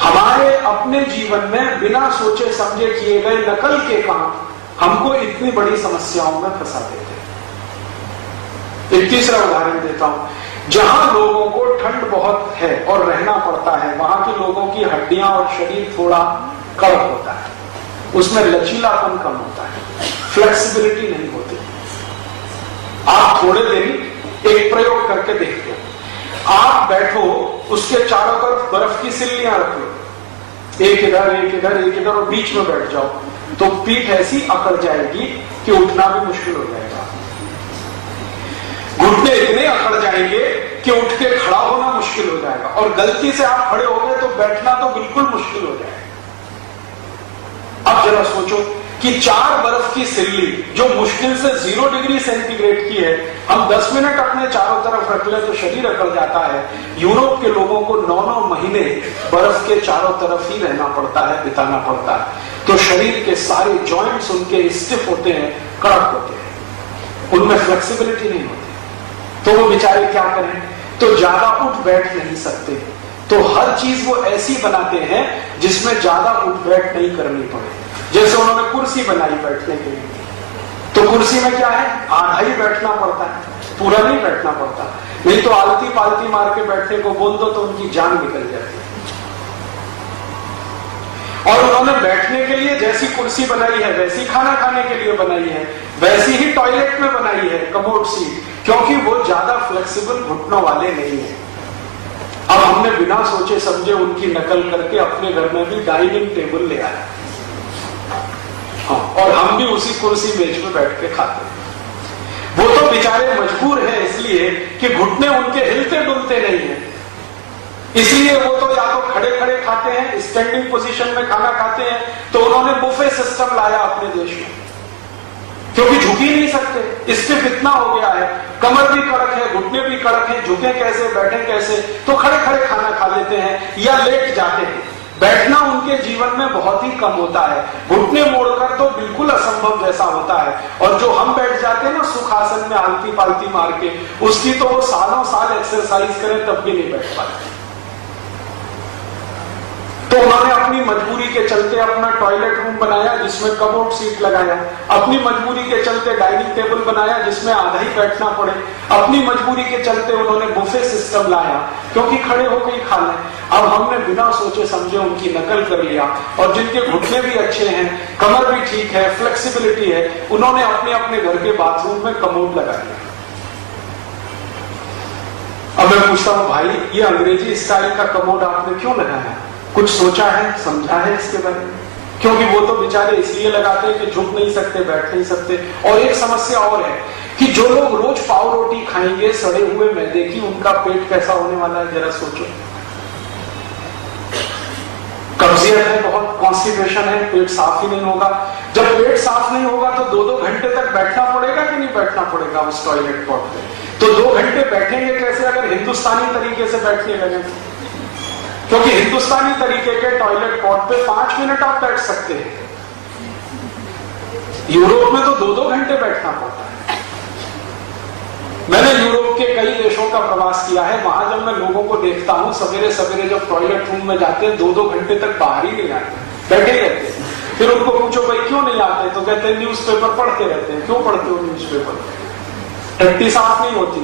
हमारे अपने जीवन में बिना सोचे समझे किए गए नकल के काम हमको इतनी बड़ी समस्याओं में फंसा देते हैं। एक तीसरा उदाहरण देता हूं। जहां लोगों को ठंड बहुत है और रहना पड़ता है, वहां के लोगों की हड्डियां और शरीर थोड़ा कड़क होता है, उसमें लचीलापन कम होता है, फ्लेक्सिबिलिटी नहीं होती। आप थोड़े दिन एक प्रयोग करके देखते हो। आप बैठो, उसके चारों तरफ बर्फ की सिल्लियां रख लो, एक इधर एक इधर एक इधर, और बीच में बैठ जाओ, तो पीठ ऐसी अकड़ जाएगी कि उठना भी मुश्किल हो जाएगा। घुटने इतने अकड़ जाएंगे कि उठ के खड़ा होना मुश्किल हो जाएगा, और गलती से आप खड़े हो गए तो बैठना तो बिल्कुल मुश्किल हो जाएगा। अब जरा सोचो कि 4 बर्फ की सिल्ली जो मुश्किल से 0 डिग्री सेंटीग्रेड की है, हम 10 मिनट अपने चारों तरफ रख ले तो शरीर अकड़ जाता है। यूरोप के लोगों को 9-9 महीने बर्फ के चारों तरफ ही रहना पड़ता है, बिताना पड़ता है। तो शरीर के सारे जॉइंट्स उनके स्टिफ होते हैं, कड़क होते हैं, उनमें फ्लेक्सिबिलिटी नहीं होती। तो वो बेचारे क्या करें? तो ज्यादा उठ बैठ नहीं सकते, तो हर चीज वो ऐसी बनाते हैं जिसमें ज्यादा उठ बैठ नहीं करनी पड़े। जैसे उन्होंने कुर्सी बनाई बैठने के लिए, तो कुर्सी में क्या है, आधा ही बैठना पड़ता है, पूरा नहीं बैठना पड़ता, नहीं तो आलती पालती मार के बैठने को बोल दो तो उनकी जान निकल जाती है। और उन्होंने बैठने के लिए जैसी कुर्सी बनाई है, वैसी खाना खाने के लिए बनाई है, वैसी ही टॉयलेट में बनाई है, कमोड सीट, क्योंकि वो ज्यादा फ्लेक्सिबल घुटनों वाले नहीं है। अब हमने बिना सोचे समझे उनकी नकल करके अपने घर में भी डाइनिंग टेबल ले आए, हाँ, और हम भी उसी कुर्सी मेज में बैठ के खाते हैं। वो तो बेचारे मजबूर हैं इसलिए कि घुटने उनके हिलते डुलते नहीं है, इसलिए वो तो या तो खड़े खड़े खाते हैं, स्टैंडिंग पोजीशन में खाना खाते हैं, तो उन्होंने बुफे सिस्टम लाया अपने देश में, क्योंकि झुक ही नहीं सकते, स्टिफ इतना हो गया है, कमर भी कड़क है, घुटने भी कड़क है, झुके कैसे बैठे कैसे, तो खड़े खड़े खाना खा लेते हैं या लेट जाते हैं। बैठना उनके जीवन में बहुत ही कम होता है, घुटने मोड़कर तो बिल्कुल असंभव जैसा होता है, और जो हम बैठ जाते हैं ना सुखासन में आलती पालती मार के, उसकी तो वो सालों साल एक्सरसाइज करें तब भी नहीं बैठ पाते। तो उन्होंने अपनी मजबूरी के चलते अपना टॉयलेट रूम बनाया जिसमें कबोर्ड सीट लगाया, अपनी मजबूरी के चलते डाइनिंग टेबल बनाया जिसमें आधा ही बैठना पड़े, अपनी मजबूरी के चलते उन्होंने बुफे सिस्टम लाया क्योंकि खड़े होकर ही खा लें। अब हमने बिना सोचे समझे उनकी नकल कर लिया, और जिनके घुटने भी अच्छे हैं, कमर भी ठीक है, फ्लेक्सिबिलिटी है, उन्होंने अपने अपने घर के बाथरूम में कमोड लगा दिया। अब मैं पूछता हूं भाई, ये अंग्रेजी स्टाइल का कमोड आपने क्यों लगाया? कुछ सोचा है, समझा है इसके बारे में? क्योंकि वो तो बेचारे इसलिए लगाते हैं कि झुक नहीं सकते, बैठ नहीं सकते। और एक समस्या और है कि जो लोग रोज पाव रोटी खाएंगे सड़े हुए मैदे की, उनका पेट कैसा होने वाला है जरा सोचो। कब्जियत है, बहुत कॉन्स्टिपेशन है, पेट साफ ही नहीं होगा। जब पेट साफ नहीं होगा तो 2-2 घंटे तक बैठना पड़ेगा कि नहीं बैठना पड़ेगा उस टॉयलेट पॉट पे? तो 2 घंटे बैठेंगे कैसे अगर हिंदुस्तानी तरीके से बैठने लगे? क्योंकि हिंदुस्तानी तरीके के टॉयलेट पॉट पे 5 मिनट आप बैठ सकते हैं, यूरोप में तो 2-2 घंटे बैठना पड़ता है। मैंने यूरोप के कई देशों का प्रवास किया है, वहां जब मैं लोगों को देखता हूं सवेरे सवेरे जब टॉयलेट रूम में जाते हैं 2-2 घंटे तक बाहर ही नहीं आते, बैठे ही रहते हैं। फिर उनको पूछो भाई क्यों नहीं आते, तो कहते हैं न्यूज़पेपर पढ़ते रहते हैं। क्यों पढ़ते हो न्यूज़पेपर? टट्टी साफ नहीं होती,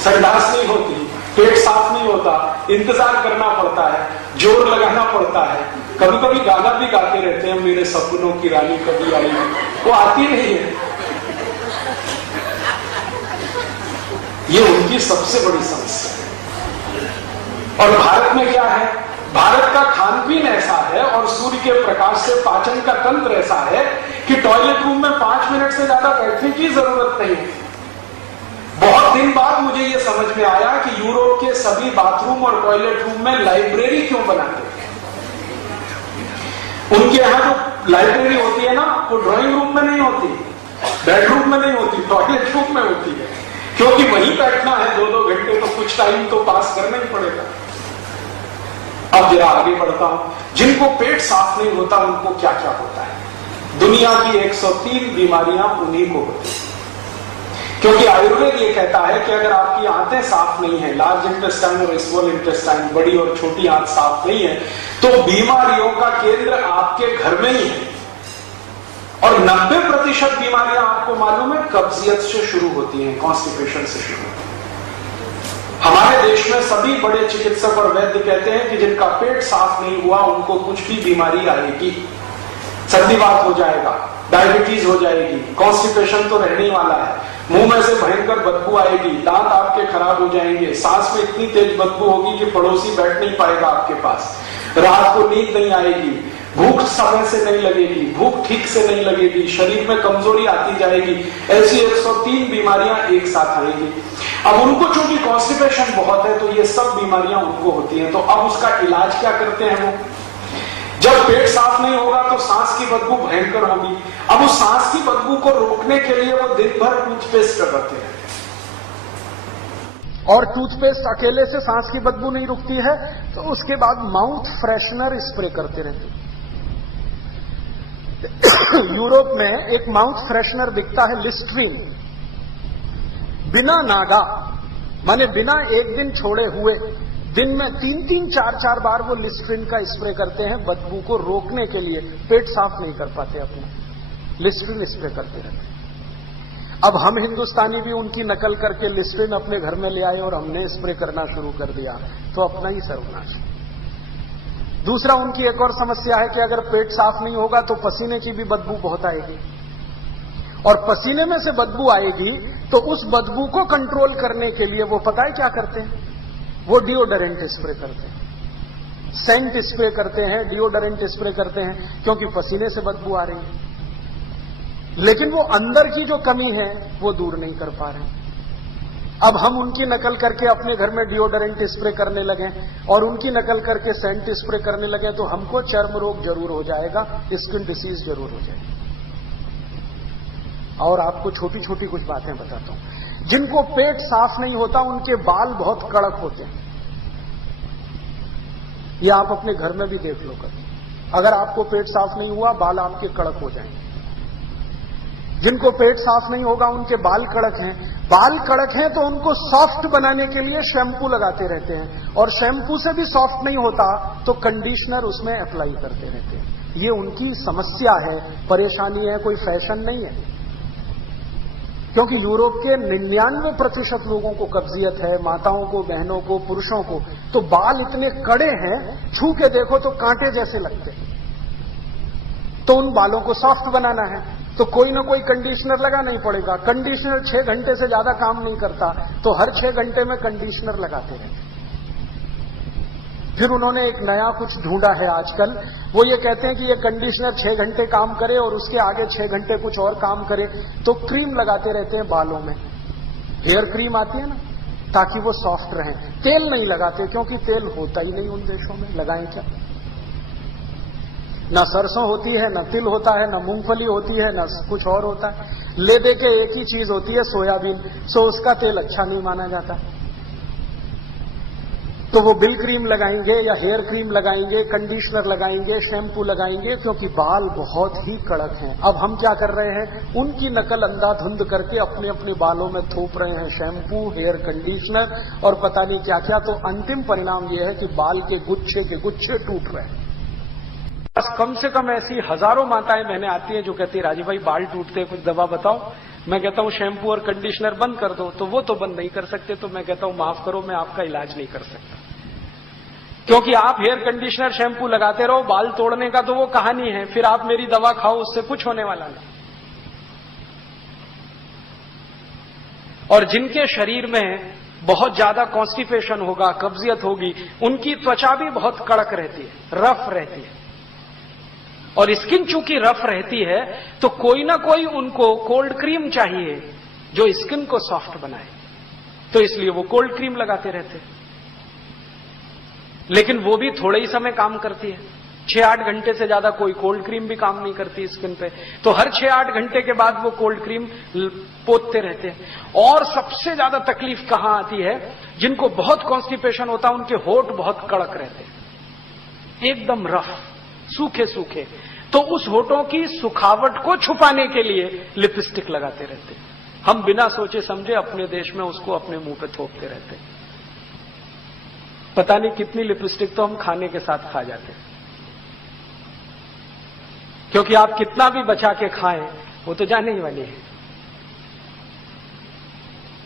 संडास नहीं होती, पेट साफ नहीं होता, इंतजार करना पड़ता है, जोर लगाना पड़ता है, कभी कभी गाना भी गाते रहते हैं, मेरे सपनों की रानी कभी आई, वो आती नहीं है। ये उनकी सबसे बड़ी समस्या है। और भारत में क्या है? भारत का खान पीन ऐसा है और सूर्य के प्रकाश से पाचन का तंत्र ऐसा है कि टॉयलेट रूम में 5 मिनट से ज्यादा बैठने की जरूरत नहीं है। बहुत दिन बाद मुझे यह समझ में आया कि यूरोप के सभी बाथरूम और टॉयलेट रूम में लाइब्रेरी क्यों बनाते हैं। उनके यहां जो लाइब्रेरी होती है ना, वो ड्राइंग रूम में नहीं होती, बेडरूम में नहीं होती, टॉयलेट रूम में होती है, क्योंकि वहीं बैठना है 2-2 घंटे, तो कुछ टाइम तो पास करना ही पड़ेगा। अब जरा आगे बढ़ता हूं, जिनको पेट साफ नहीं होता उनको क्या क्या होता है। दुनिया की 103 बीमारियां उन्हीं को होती है, क्योंकि आयुर्वेद ये कहता है कि अगर आपकी आंतें साफ नहीं है, लार्ज इंटेस्टाइन और स्मॉल इंटेस्टाइन, बड़ी और छोटी आंत साफ नहीं है, तो बीमारियों का केंद्र आपके घर में ही है। और 90% बीमारियां आपको मालूम है कब्जियत से शुरू होती हैं, कॉन्स्टिपेशन से शुरू होती है। हमारे देश में सभी बड़े चिकित्सक और वैद्य कहते हैं कि जिनका पेट साफ नहीं हुआ उनको कुछ भी बीमारी आएगी, संधिवात हो जाएगा, डायबिटीज हो जाएगी, कॉन्स्टिपेशन तो रहने वाला है, मुंह में से भयंकर बदबू आएगी, दांत आपके खराब हो जाएंगे, सांस में इतनी तेज बदबू होगी कि पड़ोसी बैठ नहीं पाएगा आपके पास, रात को नींद नहीं आएगी, भूख समय से नहीं लगेगी, भूख ठीक से नहीं लगेगी, शरीर में कमजोरी आती जाएगी। ऐसी 103 बीमारियां एक साथ आएगी। अब उनको चूंकि कॉन्स्टिपेशन बहुत है तो ये सब बीमारियां उनको होती हैं। तो अब उसका इलाज क्या करते हैं वो? जब पेट साफ नहीं होगा तो सांस की बदबू भयंकर होगी। अब उस सांस की बदबू को रोकने के लिए वो दिन भर टूथपेस्ट लगाते हैं, और टूथपेस्ट अकेले से सांस की बदबू नहीं रुकती है, तो उसके बाद माउथ फ्रेशनर स्प्रे करते रहते हैं। यूरोप में एक माउथ फ्रेशनर बिकता है, लिस्ट्रीन, बिना नागा, माने बिना एक दिन छोड़े हुए दिन में 3-3, 4-4 बार वो लिस्ट्रीन का स्प्रे करते हैं बदबू को रोकने के लिए। पेट साफ नहीं कर पाते अपना, लिस्ट्रीन स्प्रे करते रहते हैं। अब हम हिंदुस्तानी भी उनकी नकल करके लिस्ट्रीन अपने घर में ले आए और हमने स्प्रे करना शुरू कर दिया, तो अपना ही सर्वनाश। दूसरा, उनकी एक और समस्या है कि अगर पेट साफ नहीं होगा तो पसीने की भी बदबू बहुत आएगी, और पसीने में से बदबू आएगी तो उस बदबू को कंट्रोल करने के लिए वो पता है क्या करते हैं? वो डिओडोरेंट स्प्रे करते हैं, सेंट स्प्रे करते हैं, डिओडोरेंट स्प्रे करते हैं, क्योंकि पसीने से बदबू आ रही है। लेकिन वो अंदर की जो कमी है वो दूर नहीं कर पा रहे। अब हम उनकी नकल करके अपने घर में डिओडोरेंट स्प्रे करने लगे और उनकी नकल करके सेंट स्प्रे करने लगे तो हमको चर्म रोग जरूर हो जाएगा, स्किन डिसीज जरूर हो जाएगी। और आपको छोटी छोटी कुछ बातें बताता हूं। जिनको पेट साफ नहीं होता उनके बाल बहुत कड़क होते हैं। ये आप अपने घर में भी देख लो कभी। अगर आपको पेट साफ नहीं हुआ बाल आपके कड़क हो जाएंगे। जिनको पेट साफ नहीं होगा उनके बाल कड़क हैं। बाल कड़क हैं तो उनको सॉफ्ट बनाने के लिए शैम्पू लगाते रहते हैं और शैम्पू से भी सॉफ्ट नहीं होता तो कंडीशनर उसमें अप्लाई करते रहते हैं। ये उनकी समस्या है, परेशानी है, कोई फैशन नहीं है। क्योंकि यूरोप के 99% लोगों को कब्जियत है, माताओं को, बहनों को, पुरुषों को, तो बाल इतने कड़े हैं, छू के देखो तो कांटे जैसे लगते हैं। तो उन बालों को सॉफ्ट बनाना है तो कोई ना कोई कंडीशनर लगाना ही पड़ेगा। कंडीशनर 6 घंटे से ज्यादा काम नहीं करता तो हर 6 घंटे में कंडीशनर लगाते रहते। फिर उन्होंने एक नया कुछ ढूंढा है आजकल, वो ये कहते हैं कि ये कंडीशनर 6 घंटे काम करे और उसके आगे 6 घंटे कुछ और काम करे, तो क्रीम लगाते रहते हैं बालों में। हेयर क्रीम आती है ना, ताकि वो सॉफ्ट रहें। तेल नहीं लगाते क्योंकि तेल होता ही नहीं उन देशों में, लगाएं क्या? ना सरसों होती है, ना तिल होता है, ना मूंगफली होती है, ना कुछ और होता है। ले दे के एक ही चीज होती है, सोयाबीन, सो उसका तेल अच्छा नहीं माना जाता। तो वो बिल क्रीम लगाएंगे या हेयर क्रीम लगाएंगे, कंडीशनर लगाएंगे, शैम्पू लगाएंगे, क्योंकि बाल बहुत ही कड़क हैं। अब हम क्या कर रहे हैं, उनकी नकल अंधाधुंध करके अपने अपने बालों में थोप रहे हैं शैम्पू, हेयर कंडीशनर और पता नहीं क्या क्या। तो अंतिम परिणाम यह है कि बाल के गुच्छे टूट रहे हैं। बस कम से कम ऐसी हजारों माताएं बहनें आती हैं जो कहती है राजीव भाई बाल टूटते हैं, कुछ दवा बताओ। मैं कहता हूं शैम्पू और कंडीशनर बंद कर दो, तो वो तो बंद नहीं कर सकते। तो मैं कहता हूं माफ करो, मैं आपका इलाज नहीं कर सकता, क्योंकि आप हेयर कंडीशनर शैम्पू लगाते रहो, बाल तोड़ने का तो वो कहानी है, फिर आप मेरी दवा खाओ, उससे कुछ होने वाला नहीं। और जिनके शरीर में बहुत ज्यादा कॉन्स्टिपेशन होगा, कब्जियत होगी, उनकी त्वचा भी बहुत कड़क रहती है, रफ रहती है। और स्किन चूंकि रफ रहती है तो कोई ना कोई उनको कोल्ड क्रीम चाहिए जो स्किन को सॉफ्ट बनाए, तो इसलिए वो कोल्ड क्रीम लगाते रहते हैं। लेकिन वो भी थोड़े ही समय काम करती है, 6-8 घंटे से ज्यादा कोई कोल्ड क्रीम भी काम नहीं करती स्किन पे। तो हर 6-8 घंटे के बाद वो कोल्ड क्रीम पोतते रहते हैं। और सबसे ज्यादा तकलीफ कहां आती है, जिनको बहुत कॉन्स्टिपेशन होता है उनके होंठ बहुत कड़क रहते हैं, एकदम रफ, सूखे सूखे। तो उस होठों की सुखावट को छुपाने के लिए लिपस्टिक लगाते रहते हैं। हम बिना सोचे समझे अपने देश में उसको अपने मुंह पे थोपते रहते हैं। पता नहीं कितनी लिपस्टिक तो हम खाने के साथ खा जाते हैं, क्योंकि आप कितना भी बचा के खाएं वो तो जाने ही वाली है।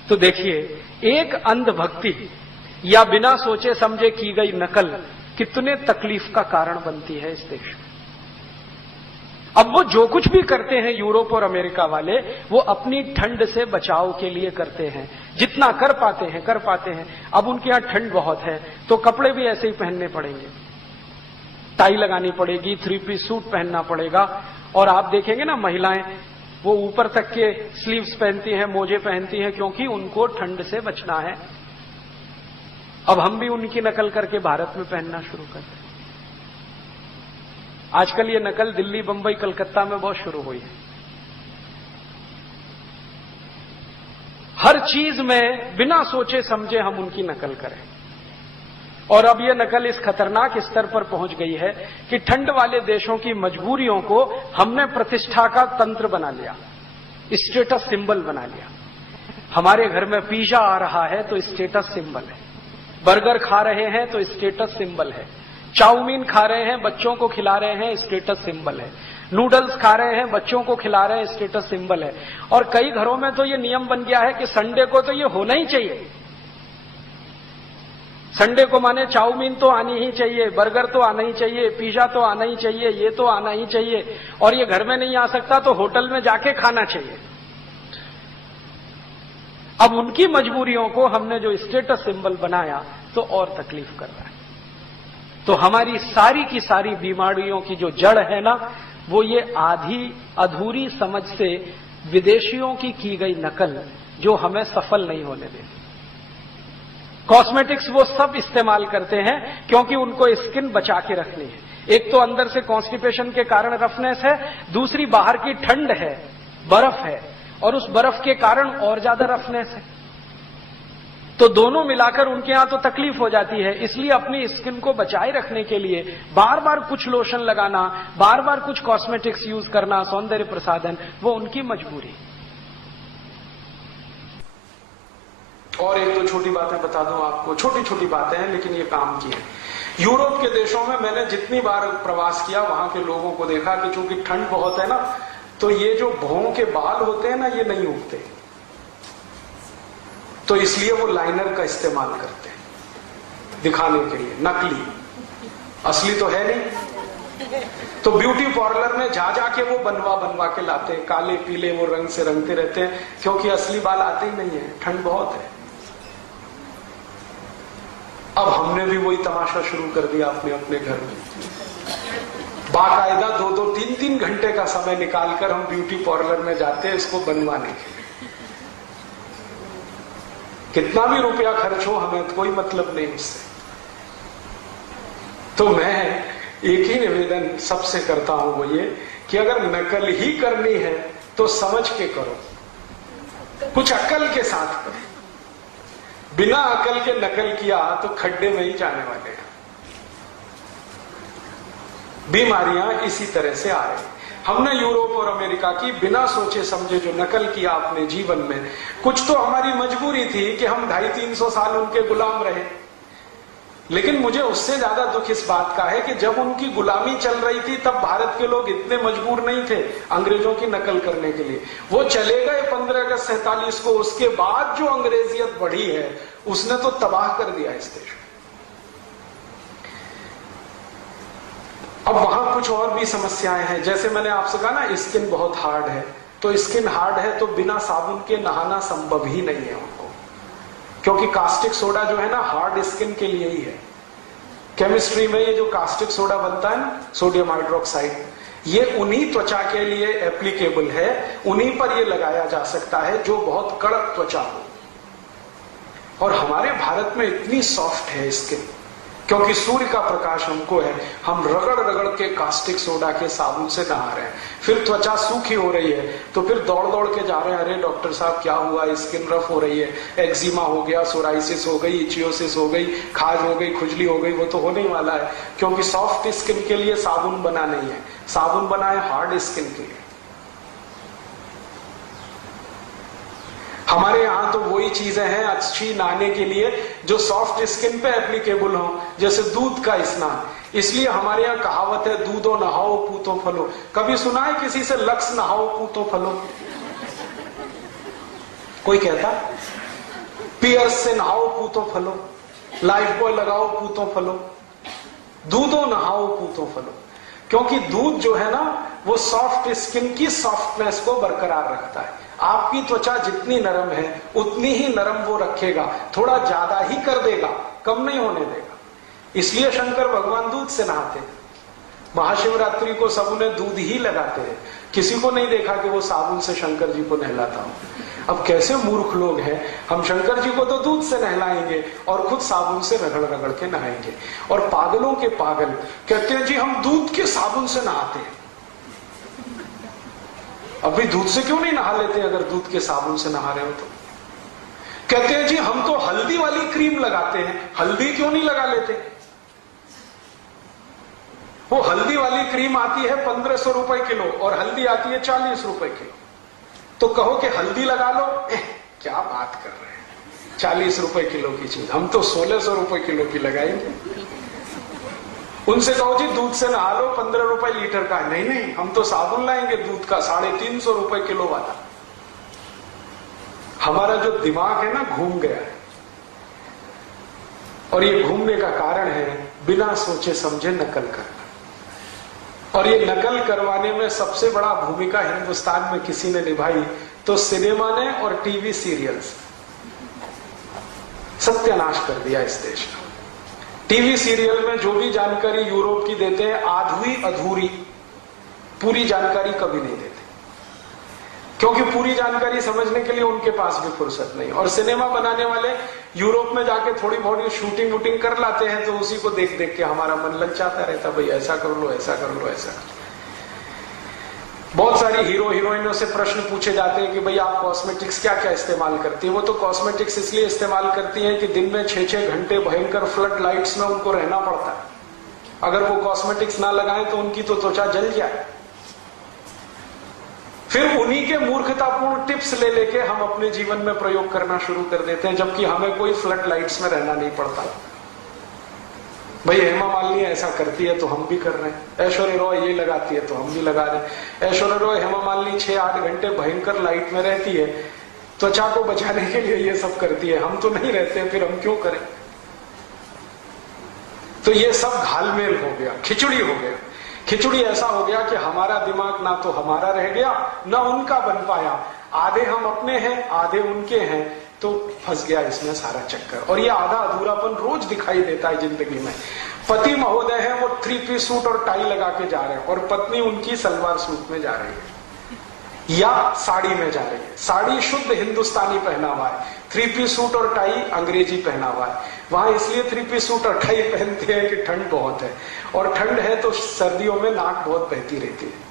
तो देखिए, एक अंधभक्ति या बिना सोचे समझे की गई नकल कितने तकलीफ का कारण बनती है इस देश में। अब वो जो कुछ भी करते हैं यूरोप और अमेरिका वाले, वो अपनी ठंड से बचाव के लिए करते हैं, जितना कर पाते हैं। अब उनके यहां ठंड बहुत है तो कपड़े भी ऐसे ही पहनने पड़ेंगे, टाई लगानी पड़ेगी, 3 पीस सूट पहनना पड़ेगा। और आप देखेंगे ना, महिलाएं वो ऊपर तक के स्लीव्स पहनती हैं, मोजे पहनती हैं, क्योंकि उनको ठंड से बचना है। अब हम भी उनकी नकल करके भारत में पहनना शुरू कर दें। आजकल ये नकल दिल्ली, बंबई, कलकत्ता में बहुत शुरू हुई है। हर चीज में बिना सोचे समझे हम उनकी नकल करें। और अब ये नकल इस खतरनाक स्तर पर पहुंच गई है कि ठंड वाले देशों की मजबूरियों को हमने प्रतिष्ठा का तंत्र बना लिया, स्टेटस सिंबल बना लिया। हमारे घर में पिज्जा आ रहा है तो स्टेटस सिंबल है, बर्गर खा रहे हैं तो स्टेटस सिंबल है, चाउमीन खा रहे हैं, बच्चों को खिला रहे हैं, स्टेटस सिंबल है, नूडल्स खा रहे हैं, बच्चों को खिला रहे हैं, स्टेटस सिंबल है। और कई घरों में तो ये नियम बन गया है कि संडे को तो ये होना ही चाहिए। संडे को माने चाउमीन तो आनी ही चाहिए, बर्गर तो आना ही चाहिए, पिज्जा तो आना ही चाहिए, ये तो आना ही चाहिए। और ये घर में नहीं आ सकता तो होटल में जाके खाना चाहिए। अब उनकी मजबूरियों को हमने जो स्टेटस सिंबल बनाया तो और तकलीफ कर रहा है। तो हमारी सारी की सारी बीमारियों की जो जड़ है ना, वो ये आधी अधूरी समझ से विदेशियों की गई नकल, जो हमें सफल नहीं होने देती। कॉस्मेटिक्स वो सब इस्तेमाल करते हैं क्योंकि उनको स्किन बचा के रखनी है। एक तो अंदर से कॉन्स्टिपेशन के कारण रफनेस है, दूसरी बाहर की ठंड है, बर्फ है, और उस बर्फ के कारण और ज्यादा रफनेस है। तो दोनों मिलाकर उनके यहां तो तकलीफ हो जाती है। इसलिए अपनी स्किन को बचाए रखने के लिए बार बार कुछ लोशन लगाना, बार बार कुछ कॉस्मेटिक्स यूज करना, सौंदर्य प्रसाधन, वो उनकी मजबूरी। और एक तो छोटी बातें बता दूं आपको, छोटी छोटी बातें हैं लेकिन ये काम की है। यूरोप के देशों में मैंने जितनी बार प्रवास किया, वहां के लोगों को देखा कि चूंकि ठंड बहुत है ना, तो ये जो भौं के बाल होते हैं ना, ये नहीं उगते, तो इसलिए वो लाइनर का इस्तेमाल करते हैं दिखाने के लिए, नकली, असली तो है नहीं। तो ब्यूटी पार्लर में जा जाके वो बनवा के लाते हैं, काले पीले वो रंग से रंगते रहते हैं, क्योंकि असली बाल आते ही नहीं है, ठंड बहुत है। अब हमने भी वही तमाशा शुरू कर दिया अपने अपने घर में, बाकायदा 2-3 घंटे का समय निकालकर हम ब्यूटी पार्लर में जाते हैं इसको बनवाने के लिए। कितना भी रुपया खर्च हो, हमें तो कोई मतलब नहीं उससे। तो मैं एक ही निवेदन सबसे करता हूं, वो ये कि अगर नकल ही करनी है तो समझ के करो, कुछ अकल के साथ करो। बिना अकल के नकल किया तो खड्डे में ही जाने वाले हैं। बीमारियां इसी तरह से आ रही। हमने यूरोप और अमेरिका की बिना सोचे समझे जो नकल किया अपने जीवन में, कुछ तो हमारी मजबूरी थी कि हम 250-300 साल उनके गुलाम रहे, लेकिन मुझे उससे ज्यादा दुख इस बात का है कि जब उनकी गुलामी चल रही थी तब भारत के लोग इतने मजबूर नहीं थे अंग्रेजों की नकल करने के लिए। वो चले गए 15 अगस्त 47 को, उसके बाद जो अंग्रेजियत बढ़ी है उसने तो तबाह कर दिया इस देश। अब वहां कुछ और भी समस्याएं हैं, जैसे मैंने आपसे कहा ना स्किन बहुत हार्ड है, तो स्किन हार्ड है तो बिना साबुन के नहाना संभव ही नहीं है उनको, क्योंकि कास्टिक सोडा जो है ना हार्ड स्किन के लिए ही है। केमिस्ट्री में ये जो कास्टिक सोडा बनता है ना, सोडियम हाइड्रोक्साइड, ये उन्हीं त्वचा के लिए एप्लीकेबल है, उन्हीं पर ये लगाया जा सकता है जो बहुत कड़क त्वचा हो। और हमारे भारत में इतनी सॉफ्ट है स्किन, क्योंकि सूर्य का प्रकाश हमको है, हम रगड़ रगड़ के कास्टिक सोडा के साबुन से नहा रहे हैं, फिर त्वचा सूखी हो रही है तो फिर दौड़ दौड़ के जा रहे हैं, अरे डॉक्टर साहब क्या हुआ, स्किन रफ हो रही है, एक्जिमा हो गया, सोराइसिस हो गई, इचियोसिस हो गई, खाज हो गई, खुजली हो गई। वो तो होने ही वाला है, क्योंकि सॉफ्ट स्किन के लिए साबुन बना नहीं है, साबुन बना है हार्ड स्किन के लिए। हमारे यहां तो वही चीजें हैं अच्छी नहाने के लिए जो सॉफ्ट स्किन पे एप्लीकेबल हो, जैसे दूध का स्नान। इसलिए हमारे यहाँ कहावत है, दूधो नहाओ पूतो फलो। कभी सुना है किसी से लक्स नहाओ पूतो फलो? कोई कहता? पियर्स से नहाओ पूतो फलो, लाइफ बॉय लगाओ पूतो फलो, दूधो नहाओ पूतो फलो। क्योंकि दूध जो है ना वो सॉफ्ट स्किन की सॉफ्टनेस को बरकरार रखता है। आपकी त्वचा जितनी नरम है उतनी ही नरम वो रखेगा, थोड़ा ज्यादा ही कर देगा, कम नहीं होने देगा। इसलिए शंकर भगवान दूध से नहाते हैं। महाशिवरात्रि को सब उन्हें दूध ही लगाते हैं, किसी को नहीं देखा कि वो साबुन से शंकर जी को नहलाता हो। अब कैसे मूर्ख लोग हैं, हम शंकर जी को तो दूध से नहलाएंगे और खुद साबुन से रगड़ रगड़ के नहाएंगे। और पागलों के पागल कहते हैं जी हम दूध के साबुन से नहाते हैं। अभी दूध से क्यों नहीं नहा लेते अगर दूध के साबुन से नहा रहे हो तो? कहते हैं जी हम तो हल्दी वाली क्रीम लगाते हैं, हल्दी क्यों नहीं लगा लेते? वो हल्दी वाली क्रीम आती है 1500 रुपए किलो और हल्दी आती है 40 रुपए किलो। तो कहो कि हल्दी लगा लो, क्या बात कर रहे हैं, 40 रुपए किलो की चीज हम तो 1600 रुपए किलो की लगाएंगे। उनसे कहो जी दूध से नहा लो, 15 रुपए लीटर का। नहीं नहीं, हम तो साबुन लाएंगे दूध का 350 रुपए किलो वाला। हमारा जो दिमाग है ना घूम गया है, और ये घूमने का कारण है बिना सोचे समझे नकल करना। और ये नकल करवाने में सबसे बड़ा भूमिका हिंदुस्तान में किसी ने निभाई तो सिनेमा ने और टीवी सीरियल्स। सत्यानाश कर दिया इस देश का। टीवी सीरियल में जो भी जानकारी यूरोप की देते हैं आधी अधूरी, पूरी जानकारी कभी नहीं देते। क्योंकि पूरी जानकारी समझने के लिए उनके पास भी फुर्सत नहीं। और सिनेमा बनाने वाले यूरोप में जाके थोड़ी बहुत शूटिंग वूटिंग कर लाते हैं, तो उसी को देख देख के हमारा मन ललचाता रहता, भाई ऐसा कर लो, ऐसा कर लो, ऐसा कर लो। बहुत सारी हीरो हीरोइनों से प्रश्न पूछे जाते हैं कि भाई आप कॉस्मेटिक्स क्या क्या इस्तेमाल करती है। वो तो कॉस्मेटिक्स इसलिए इस्तेमाल करती हैं कि दिन में 6-6 घंटे भयंकर फ्लड लाइट्स में उनको रहना पड़ता है। अगर वो कॉस्मेटिक्स ना लगाएं तो उनकी तो त्वचा जल जाए। फिर उन्हीं के मूर्खतापूर्ण टिप्स ले लेके हम अपने जीवन में प्रयोग करना शुरू कर देते हैं, जबकि हमें कोई फ्लड लाइट्स में रहना नहीं पड़ता। भाई हेमा मालिनी ऐसा करती है तो हम भी कर रहे हैं, ऐश्वर्या रॉय ये लगाती है तो हम भी लगा रहे हैं। ऐश्वर्या रॉय, हेमा मालिनी 6-8 घंटे भयंकर लाइट में रहती है, त्वचा को बचाने के लिए ये सब करती है, हम तो नहीं रहते, फिर हम क्यों करें। तो ये सब घालमेल हो गया, खिचड़ी हो गया। खिचड़ी ऐसा हो गया कि हमारा दिमाग ना तो हमारा रह गया ना उनका बन पाया, आधे हम अपने हैं आधे उनके हैं, तो फंस गया इसमें सारा चक्कर। और ये आधा अधूरापन रोज दिखाई देता है जिंदगी में। पति महोदय है, वो 3 पीस सूट और टाई लगा के जा रहे हैं, और पत्नी उनकी सलवार सूट में जा रही है या साड़ी में जा रही है। साड़ी शुद्ध हिंदुस्तानी पहनावा है, 3 पीस सूट और टाई अंग्रेजी पहनावा है। वहां इसलिए 3 पीस सूट और टाई पहनते हैं कि ठंड बहुत है, और ठंड है तो सर्दियों में नाक बहुत बहती रहती है।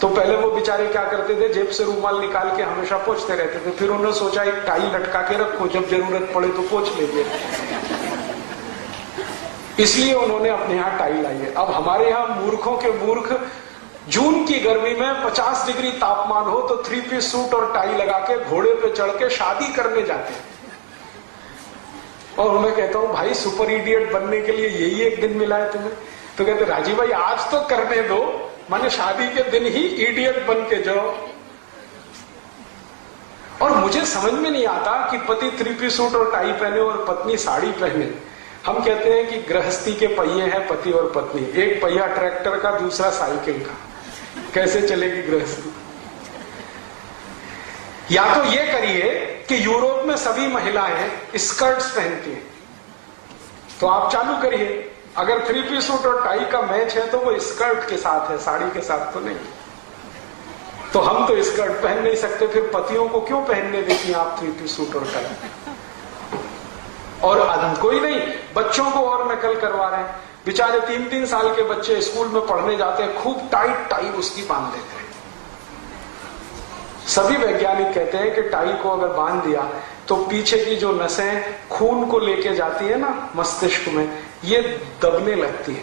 तो पहले वो बेचारे क्या करते थे, जेब से रूमाल निकाल के हमेशा पोंछते रहते थे। फिर उन्होंने सोचा एक टाई लटका के रखो, जब जरूरत पड़े तो पोंछ लेंगे, इसलिए उन्होंने अपने यहाँ टाई लाई है। अब हमारे यहाँ मूर्खों के मूर्ख जून की गर्मी में 50 डिग्री तापमान हो तो 3 पीस सूट और टाई लगा के घोड़े पे चढ़ के शादी करने जाते हैं। और मैं कहता हूं भाई सुपर इडियट बनने के लिए यही एक दिन मिला है तुम्हें, तो कहते राजीव भाई आज तो करने दो, माने शादी के दिन ही इडियट बन के जाओ। और मुझे समझ में नहीं आता कि पति 3 पीस सूट और टाई पहने और पत्नी साड़ी पहने। हम कहते हैं कि गृहस्थी के पहिए हैं पति और पत्नी, एक पहिया ट्रैक्टर का दूसरा साइकिल का, कैसे चलेगी गृहस्थी। या तो ये करिए कि यूरोप में सभी महिलाएं स्कर्ट्स पहनती हैं, तो आप चालू करिए। अगर 3 पीस सूट और टाई का मैच है तो वो स्कर्ट के साथ है, साड़ी के साथ तो नहीं। तो हम तो स्कर्ट पहन नहीं सकते, फिर पतियों को क्यों पहनने देती आप 3 पीस सूट और टाई। और कोई नहीं, बच्चों को और नकल करवा रहे हैं। बेचारे 3-3 साल के बच्चे स्कूल में पढ़ने जाते हैं, खूब टाइट टाई उसकी बांध देते हैं। सभी वैज्ञानिक कहते हैं कि टाई को अगर बांध दिया तो पीछे की जो नसें खून को लेके जाती है ना मस्तिष्क में, ये दबने लगती है,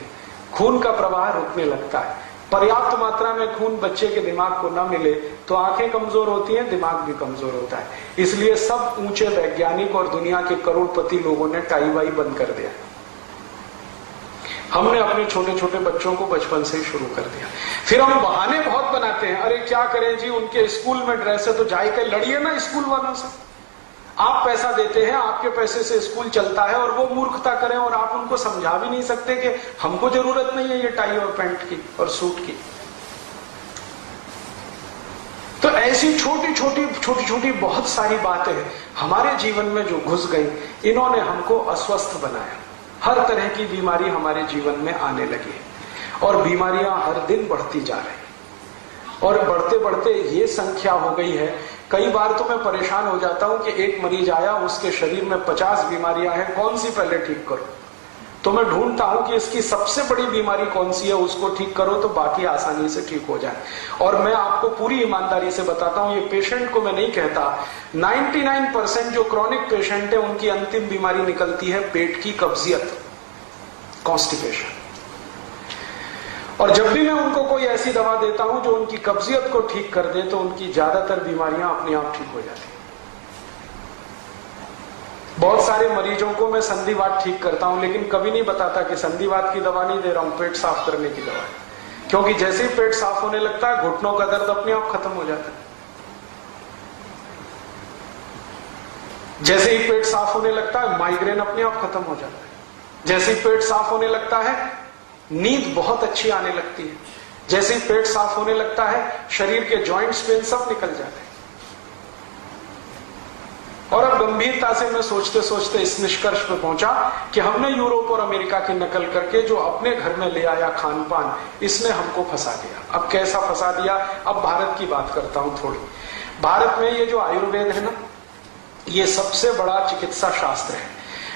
खून का प्रवाह रुकने लगता है। पर्याप्त मात्रा में खून बच्चे के दिमाग को न मिले तो आंखें कमजोर होती हैं, दिमाग भी कमजोर होता है। इसलिए सब ऊंचे वैज्ञानिक और दुनिया के करोड़पति लोगों ने टाई वाई बंद कर दिया। हमने अपने छोटे छोटे बच्चों को बचपन से ही शुरू कर दिया। फिर हम बहाने बहुत बनाते हैं, अरे क्या करें जी उनके स्कूल में ड्रेस है तो जाके लड़िए ना स्कूल वालों से। आप पैसा देते हैं, आपके पैसे से स्कूल चलता है, और वो मूर्खता करें और आप उनको समझा भी नहीं सकते कि हमको जरूरत नहीं है ये टाई और पैंट की और सूट की। तो ऐसी छोटी छोटी बहुत सारी बातें हमारे जीवन में जो घुस गई, इन्होंने हमको अस्वस्थ बनाया। हर तरह की बीमारी हमारे जीवन में आने लगी और बीमारियां हर दिन बढ़ती जा रही, और बढ़ते बढ़ते ये संख्या हो गई है। कई बार तो मैं परेशान हो जाता हूं कि एक मरीज आया, उसके शरीर में 50 बीमारियां हैं, कौन सी पहले ठीक करो। तो मैं ढूंढता हूं कि इसकी सबसे बड़ी बीमारी कौन सी है, उसको ठीक करो तो बाकी आसानी से ठीक हो जाए। और मैं आपको पूरी ईमानदारी से बताता हूं, ये पेशेंट को मैं नहीं कहता, 99% जो क्रॉनिक पेशेंट है उनकी अंतिम बीमारी निकलती है पेट की कब्जियत, कॉन्स्टिपेशन। और जब भी मैं उनको कोई ऐसी दवा देता हूं जो उनकी कब्जियत को ठीक कर दे, तो उनकी ज्यादातर बीमारियां अपने आप ठीक हो जाती हैं। बहुत सारे मरीजों को मैं संधिवात ठीक करता हूं, लेकिन कभी नहीं बताता कि संधिवात की दवा नहीं दे रहा हूं, पेट साफ करने की दवा है। क्योंकि जैसे ही पेट साफ होने लगता है, घुटनों का दर्द अपने आप खत्म हो जाता है। जैसे ही पेट साफ होने लगता है, माइग्रेन अपने आप खत्म हो जाता है। जैसे ही पेट साफ होने लगता है, नींद बहुत अच्छी आने लगती है। जैसे ही पेट साफ होने लगता है, शरीर के जॉइंट्स पेन सब निकल जाते हैं। और अब गंभीरता से मैं सोचते सोचते इस निष्कर्ष पर पहुंचा कि हमने यूरोप और अमेरिका की नकल करके जो अपने घर में ले आया खान पान, इसने हमको फंसा दिया। अब कैसा फंसा दिया, अब भारत की बात करता हूं थोड़ी। भारत में ये जो आयुर्वेद है ना, ये सबसे बड़ा चिकित्सा शास्त्र है।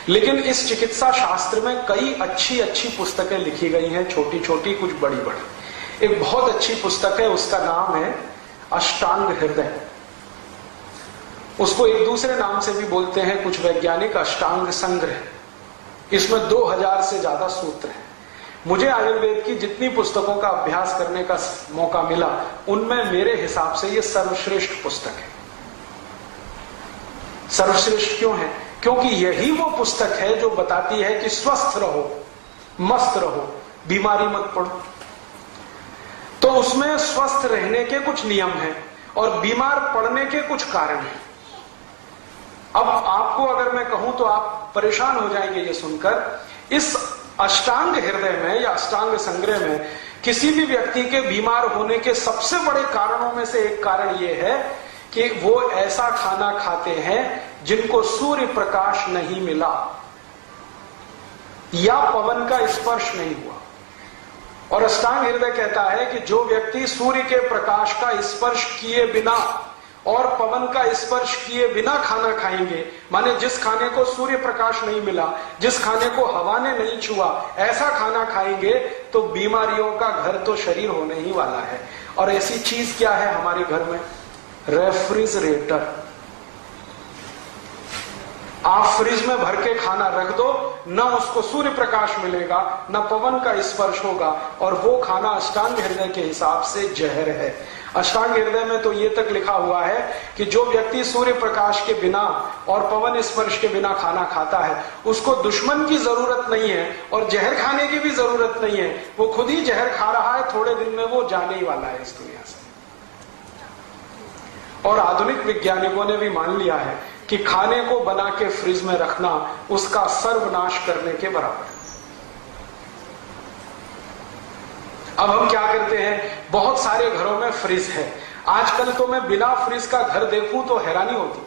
लेकिन इस चिकित्सा शास्त्र में कई अच्छी अच्छी पुस्तकें लिखी गई हैं, छोटी छोटी कुछ बड़ी बड़ी। एक बहुत अच्छी पुस्तक है, उसका नाम है अष्टांग हृदय। उसको एक दूसरे नाम से भी बोलते हैं कुछ वैज्ञानिक, अष्टांग संग्रह। इसमें 2000 से ज्यादा सूत्र हैं। मुझे आयुर्वेद की जितनी पुस्तकों का अभ्यास करने का मौका मिला, उनमें मेरे हिसाब से ये सर्वश्रेष्ठ पुस्तक है। सर्वश्रेष्ठ क्यों है? क्योंकि यही वो पुस्तक है जो बताती है कि स्वस्थ रहो, मस्त रहो, बीमारी मत पड़ो। तो उसमें स्वस्थ रहने के कुछ नियम हैं और बीमार पड़ने के कुछ कारण हैं। अब आपको अगर मैं कहूं तो आप परेशान हो जाएंगे ये सुनकर। इस अष्टांग हृदय में या अष्टांग संग्रह में किसी भी व्यक्ति के बीमार होने के सबसे बड़े कारणों में से एक कारण यह है कि वो ऐसा खाना खाते हैं जिनको सूर्य प्रकाश नहीं मिला या पवन का स्पर्श नहीं हुआ। और अष्टांग हृदय कहता है कि जो व्यक्ति सूर्य के प्रकाश का स्पर्श किए बिना और पवन का स्पर्श किए बिना खाना खाएंगे, माने जिस खाने को सूर्य प्रकाश नहीं मिला, जिस खाने को हवा ने नहीं छुआ, ऐसा खाना खाएंगे तो बीमारियों का घर तो शरीर होने ही वाला है। और ऐसी चीज क्या है हमारे घर में? रेफ्रिजरेटर। आप फ्रिज में भर के खाना रख दो, ना उसको सूर्य प्रकाश मिलेगा, ना पवन का स्पर्श होगा, और वो खाना अष्टांग हृदय के हिसाब से जहर है। अष्टांग हृदय में तो ये तक लिखा हुआ है कि जो व्यक्ति सूर्य प्रकाश के बिना और पवन स्पर्श के बिना खाना खाता है, उसको दुश्मन की जरूरत नहीं है और जहर खाने की भी जरूरत नहीं है। वो खुद ही जहर खा रहा है, थोड़े दिन में वो जाने ही वाला है इस दुनिया से। और आधुनिक वैज्ञानिकों ने भी मान लिया है कि खाने को बना के फ्रिज में रखना उसका सर्वनाश करने के बराबर है। अब हम क्या करते हैं, बहुत सारे घरों में फ्रिज है। आजकल तो मैं बिना फ्रिज का घर देखूं तो हैरानी होती।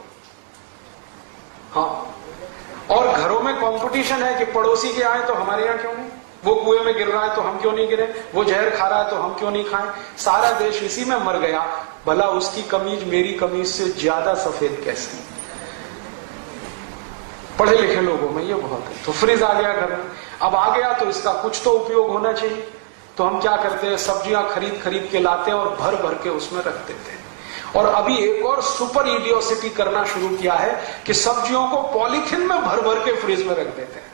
हाँ, और घरों में कंपटीशन है कि पड़ोसी के आए तो हमारे यहां क्यों नहीं, वो कुएं में गिर रहा है तो हम क्यों नहीं गिरे, वो जहर खा रहा है तो हम क्यों नहीं खाएं। सारा देश इसी में मर गया, भला उसकी कमीज मेरी कमीज से ज्यादा सफेद कैसे? पढ़े लिखे लोगों में ये बहुत है। तो फ्रिज आ गया घर में, अब आ गया तो इसका कुछ तो उपयोग होना चाहिए। तो हम क्या करते हैं, सब्जियां खरीद खरीद के लाते हैं और भर भर के उसमें रख देते हैं। और अभी एक और सुपर इडियोसिटी करना शुरू किया है कि सब्जियों को पॉलीथिन में भर भर के फ्रिज में रख देते हैं।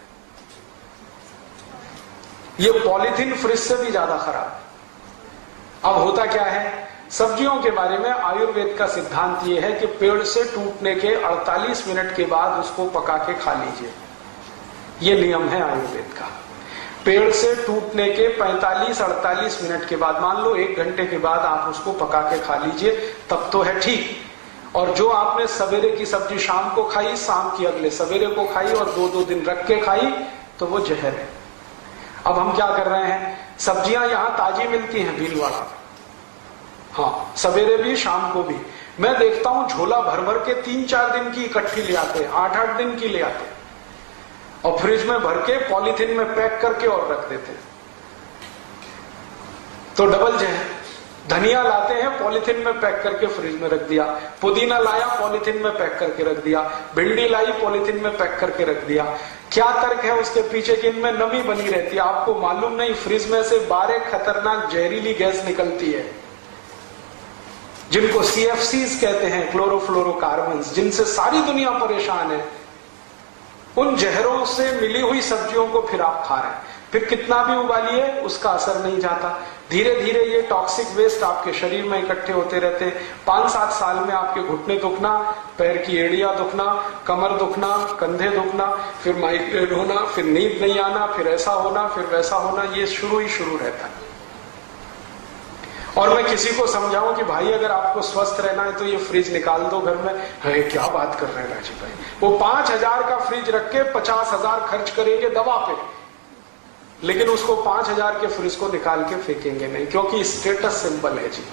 ये पॉलीथिन फ्रिज से भी ज्यादा खराब है। अब होता क्या है, सब्जियों के बारे में आयुर्वेद का सिद्धांत यह है कि पेड़ से टूटने के 48 मिनट के बाद उसको पका के खा लीजिए। यह नियम है आयुर्वेद का। पेड़ से टूटने के 45-48 मिनट के बाद, मान लो 1 घंटे के बाद आप उसको पका के खा लीजिए, तब तो है ठीक। और जो आपने सवेरे की सब्जी शाम को खाई, शाम की अगले सवेरे को खाई और 2-2 दिन रख के खाई, तो वो जहर है। अब हम क्या कर रहे हैं, सब्जियां यहां ताजी मिलती हैं भीलवाड़ा, हाँ, सवेरे भी शाम को भी। मैं देखता हूं झोला भर भर के 3-4 दिन की इकट्ठी ले आते, 8-8 दिन की ले आते और फ्रिज में भर के पॉलीथिन में पैक करके और रख देते। तो डबल जहर। धनिया लाते हैं, पॉलीथिन में पैक करके फ्रिज में रख दिया। पुदीना लाया, पॉलीथिन में पैक करके रख दिया। भिंडी लाई, पॉलीथिन में पैक करके रख दिया। क्या तर्क है उसके पीछे कि इनमें नमी बनी रहती है? आपको मालूम नहीं, फ्रिज में से 12 खतरनाक जहरीली गैस निकलती है जिनको CFCs कहते हैं, क्लोरोफ्लोरोकार्बन्स, जिनसे सारी दुनिया परेशान है। उन जहरों से मिली हुई सब्जियों को फिर आप खा रहे हैं, फिर कितना भी उबालिए उसका असर नहीं जाता। धीरे धीरे ये टॉक्सिक वेस्ट आपके शरीर में इकट्ठे होते रहते हैं। 5-7 साल में आपके घुटने दुखना, पैर की एड़ियां दुखना, कमर दुखना, कंधे दुखना, फिर माइग्रेन होना, फिर नींद नहीं आना, फिर ऐसा होना, फिर वैसा होना, ये शुरू ही शुरू रहता है। और मैं किसी को समझाऊं कि भाई अगर आपको स्वस्थ रहना है तो ये फ्रिज निकाल दो घर में, है क्या बात कर रहे हैं राजीव भाई, वो 5000 का फ्रिज रख के 50,000 खर्च करेंगे दवा पे, लेकिन उसको 5000 के फ्रिज को निकाल के फेंकेंगे नहीं, क्योंकि स्टेटस सिंबल है जी।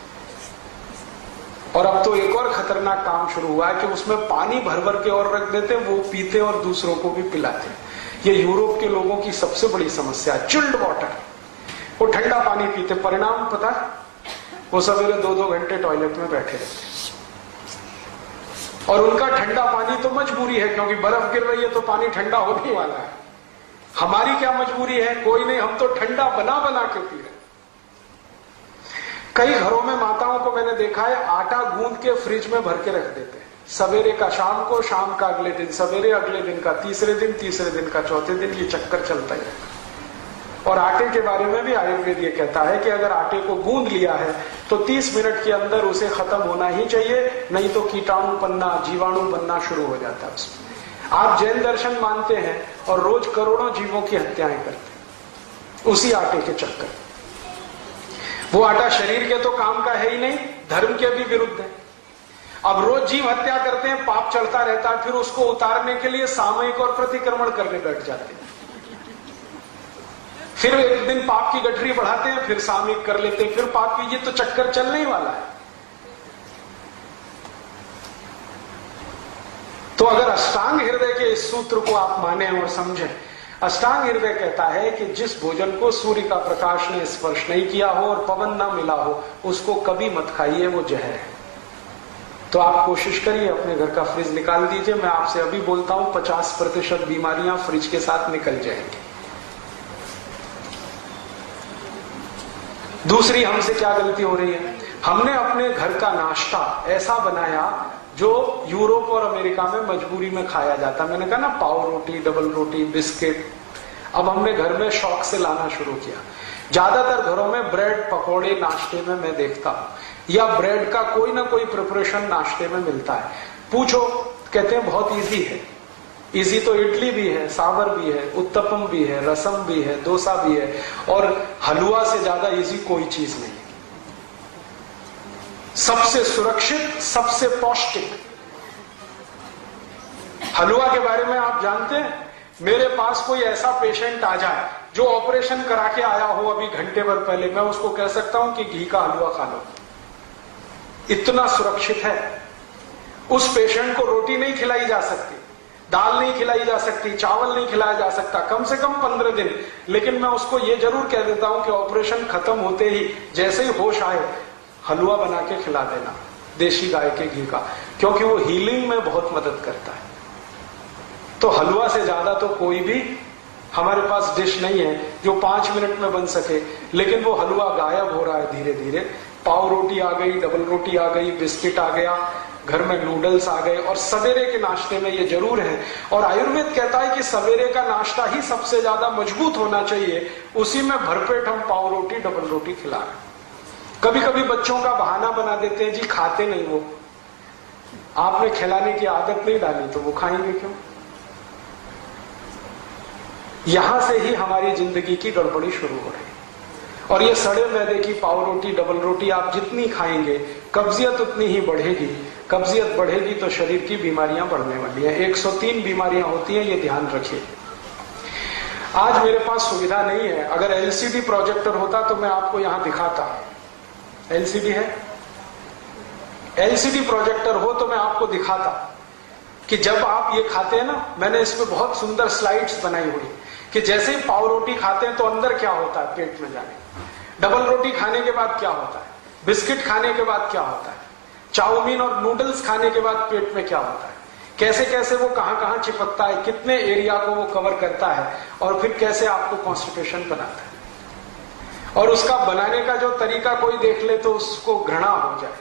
और अब तो एक और खतरनाक काम शुरू हुआ है कि उसमें पानी भर भर के और रख देते, वो पीते और दूसरों को भी पिलाते। ये यूरोप के लोगों की सबसे बड़ी समस्या है, चिल्ड वाटर। वो ठंडा पानी पीते, परिणाम पता है, वो सवेरे 2-2 घंटे टॉयलेट में बैठे रहते। और उनका ठंडा पानी तो मजबूरी है, क्योंकि बर्फ गिर रही है तो पानी ठंडा होने वाला है। हमारी क्या मजबूरी है? कोई नहीं, हम तो ठंडा बना बना के पी रहे। कई घरों में माताओं को मैंने देखा है, आटा गूंद के फ्रिज में भर के रख देते हैं, सवेरे का शाम को, शाम का अगले दिन सवेरे, अगले दिन का तीसरे दिन, तीसरे दिन का चौथे दिन, ये चक्कर चलता ही है। और आटे के बारे में भी आयुर्वेद ये कहता है कि अगर आटे को गूंद लिया है तो 30 मिनट के अंदर उसे खत्म होना ही चाहिए, नहीं तो कीटाणु बनना, जीवाणु बनना शुरू हो जाता है उसमें। आप जैन दर्शन मानते हैं और रोज करोड़ों जीवों की हत्याएं करते हैं उसी आटे के चक्कर। वो आटा शरीर के तो काम का है ही नहीं, धर्म के भी विरुद्ध है। अब रोज जीव हत्या करते हैं, पाप चढ़ता रहता है, फिर उसको उतारने के लिए सामयिक और प्रतिक्रमण करने बैठ जाते हैं। फिर एक दिन पाप की गठरी बढ़ाते हैं, फिर सामयिक कर लेते हैं, फिर पाप की, ये तो चक्कर चलने ही वाला है। तो अगर अष्टांग हृदय के इस सूत्र को आप माने और समझें, अष्टांग हृदय कहता है कि जिस भोजन को सूर्य का प्रकाश ने स्पर्श नहीं किया हो और पवन ना मिला हो, उसको कभी मत खाइए, वो जहर है। तो आप कोशिश करिए, अपने घर का फ्रिज निकाल दीजिए। मैं आपसे अभी बोलता हूं 50% बीमारियां फ्रिज के साथ निकल जाएंगी। दूसरी हमसे क्या गलती हो रही है? हमने अपने घर का नाश्ता ऐसा बनाया जो यूरोप और अमेरिका में मजबूरी में खाया जाता। मैंने कहा ना, पाव रोटी, डबल रोटी, बिस्किट, अब हमने घर में शौक से लाना शुरू किया। ज्यादातर घरों में ब्रेड पकौड़े नाश्ते में मैं देखता हूं, या ब्रेड का कोई ना कोई प्रिपरेशन नाश्ते में मिलता है। पूछो, कहते हैं बहुत इजी है। इजी तो इडली भी है, सांभर भी है, उत्तपम भी है, रसम भी है, डोसा भी है, और हलवा से ज्यादा इजी कोई चीज नहीं। सबसे सुरक्षित, सबसे पौष्टिक हलवा के बारे में आप जानते हैं? मेरे पास कोई ऐसा पेशेंट आ जाए जो ऑपरेशन करा के आया हो अभी घंटे भर पहले, मैं उसको कह सकता हूं कि घी का हलवा खा लो, इतना सुरक्षित है। उस पेशेंट को रोटी नहीं खिलाई जा सकती, दाल नहीं खिलाई जा सकती, चावल नहीं खिलाया जा सकता, कम से कम 15 दिन। लेकिन मैं उसको ये जरूर कह देता हूं कि ऑपरेशन खत्म होते ही, जैसे ही होश आए, हलवा बना के खिला देना, देशी गाय के घी का, क्योंकि वो हीलिंग में बहुत मदद करता है। तो हलवा से ज्यादा तो कोई भी हमारे पास डिश नहीं है जो 5 मिनट में बन सके। लेकिन वो हलवा गायब हो रहा है धीरे धीरे। पाव रोटी आ गई, डबल रोटी आ गई, बिस्किट आ गया, घर में नूडल्स आ गए, और सवेरे के नाश्ते में ये जरूर है। और आयुर्वेद कहता है कि सवेरे का नाश्ता ही सबसे ज्यादा मजबूत होना चाहिए, उसी में भरपेट हम पाव रोटी, डबल रोटी खिला रहे हैं। कभी कभी बच्चों का बहाना बना देते हैं, जी खाते नहीं वो, आपने खिलाने की आदत नहीं डाली तो वो खाएंगे क्यों? यहां से ही हमारी जिंदगी की गड़बड़ी शुरू हो रही है। और ये सड़े मैदे की पाव रोटी, डबल रोटी आप जितनी खाएंगे, कब्जियत उतनी ही बढ़ेगी। कब्जियत बढ़ेगी तो शरीर की बीमारियां बढ़ने वाली हैं। 103 बीमारियां होती हैं, ये ध्यान रखिए। आज मेरे पास सुविधा नहीं है, अगर एलसीडी प्रोजेक्टर होता तो मैं आपको यहां दिखाता। एलसीडी है? एलसीडी प्रोजेक्टर हो तो मैं आपको दिखाता कि जब आप ये खाते हैं ना, मैंने इसमें बहुत सुंदर स्लाइड्स बनाई हुई कि जैसे ही पाव रोटी खाते हैं तो अंदर क्या होता है पेट में जाने, डबल रोटी खाने के बाद क्या होता है, बिस्किट खाने के बाद क्या होता है, चाउमीन और नूडल्स खाने के बाद पेट में क्या होता है, कैसे कैसे वो कहां कहां चिपकता है, कितने एरिया को वो कवर करता है, और फिर कैसे आपको कॉन्स्टिपेशन बनाता है। और उसका बनाने का जो तरीका कोई देख ले तो उसको घृणा हो जाए,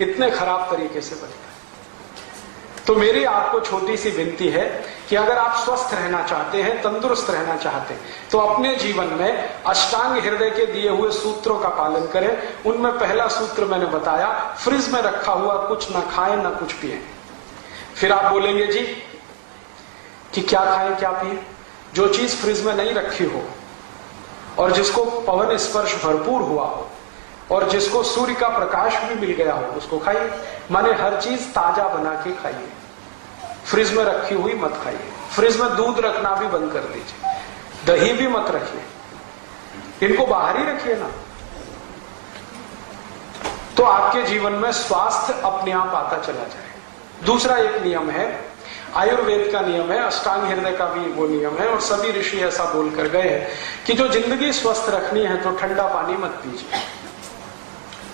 इतने खराब तरीके से बनता है। तो मेरी आपको छोटी सी विनती है कि अगर आप स्वस्थ रहना चाहते हैं, तंदुरुस्त रहना चाहते हैं, तो अपने जीवन में अष्टांग हृदय के दिए हुए सूत्रों का पालन करें। उनमें पहला सूत्र मैंने बताया, फ्रिज में रखा हुआ कुछ ना खाएं ना कुछ पिए। फिर आप बोलेंगे जी कि क्या खाएं क्या पिए? जो चीज फ्रिज में नहीं रखी हो और जिसको पवन स्पर्श भरपूर हुआ हो और जिसको सूर्य का प्रकाश भी मिल गया हो, उसको खाइए। माने हर चीज ताजा बना के खाइए, फ्रिज में रखी हुई मत खाइए। फ्रिज में दूध रखना भी बंद कर दीजिए, दही भी मत रखिए, इनको बाहर ही रखिए ना। तो आपके जीवन में स्वास्थ्य अपने आप आता चला जाए। दूसरा एक नियम है, आयुर्वेद का नियम है, अष्टांग हृदय का भी वो नियम है, और सभी ऋषि ऐसा बोलकर गए हैं कि जो जिंदगी स्वस्थ रखनी है तो ठंडा पानी मत पीजिए।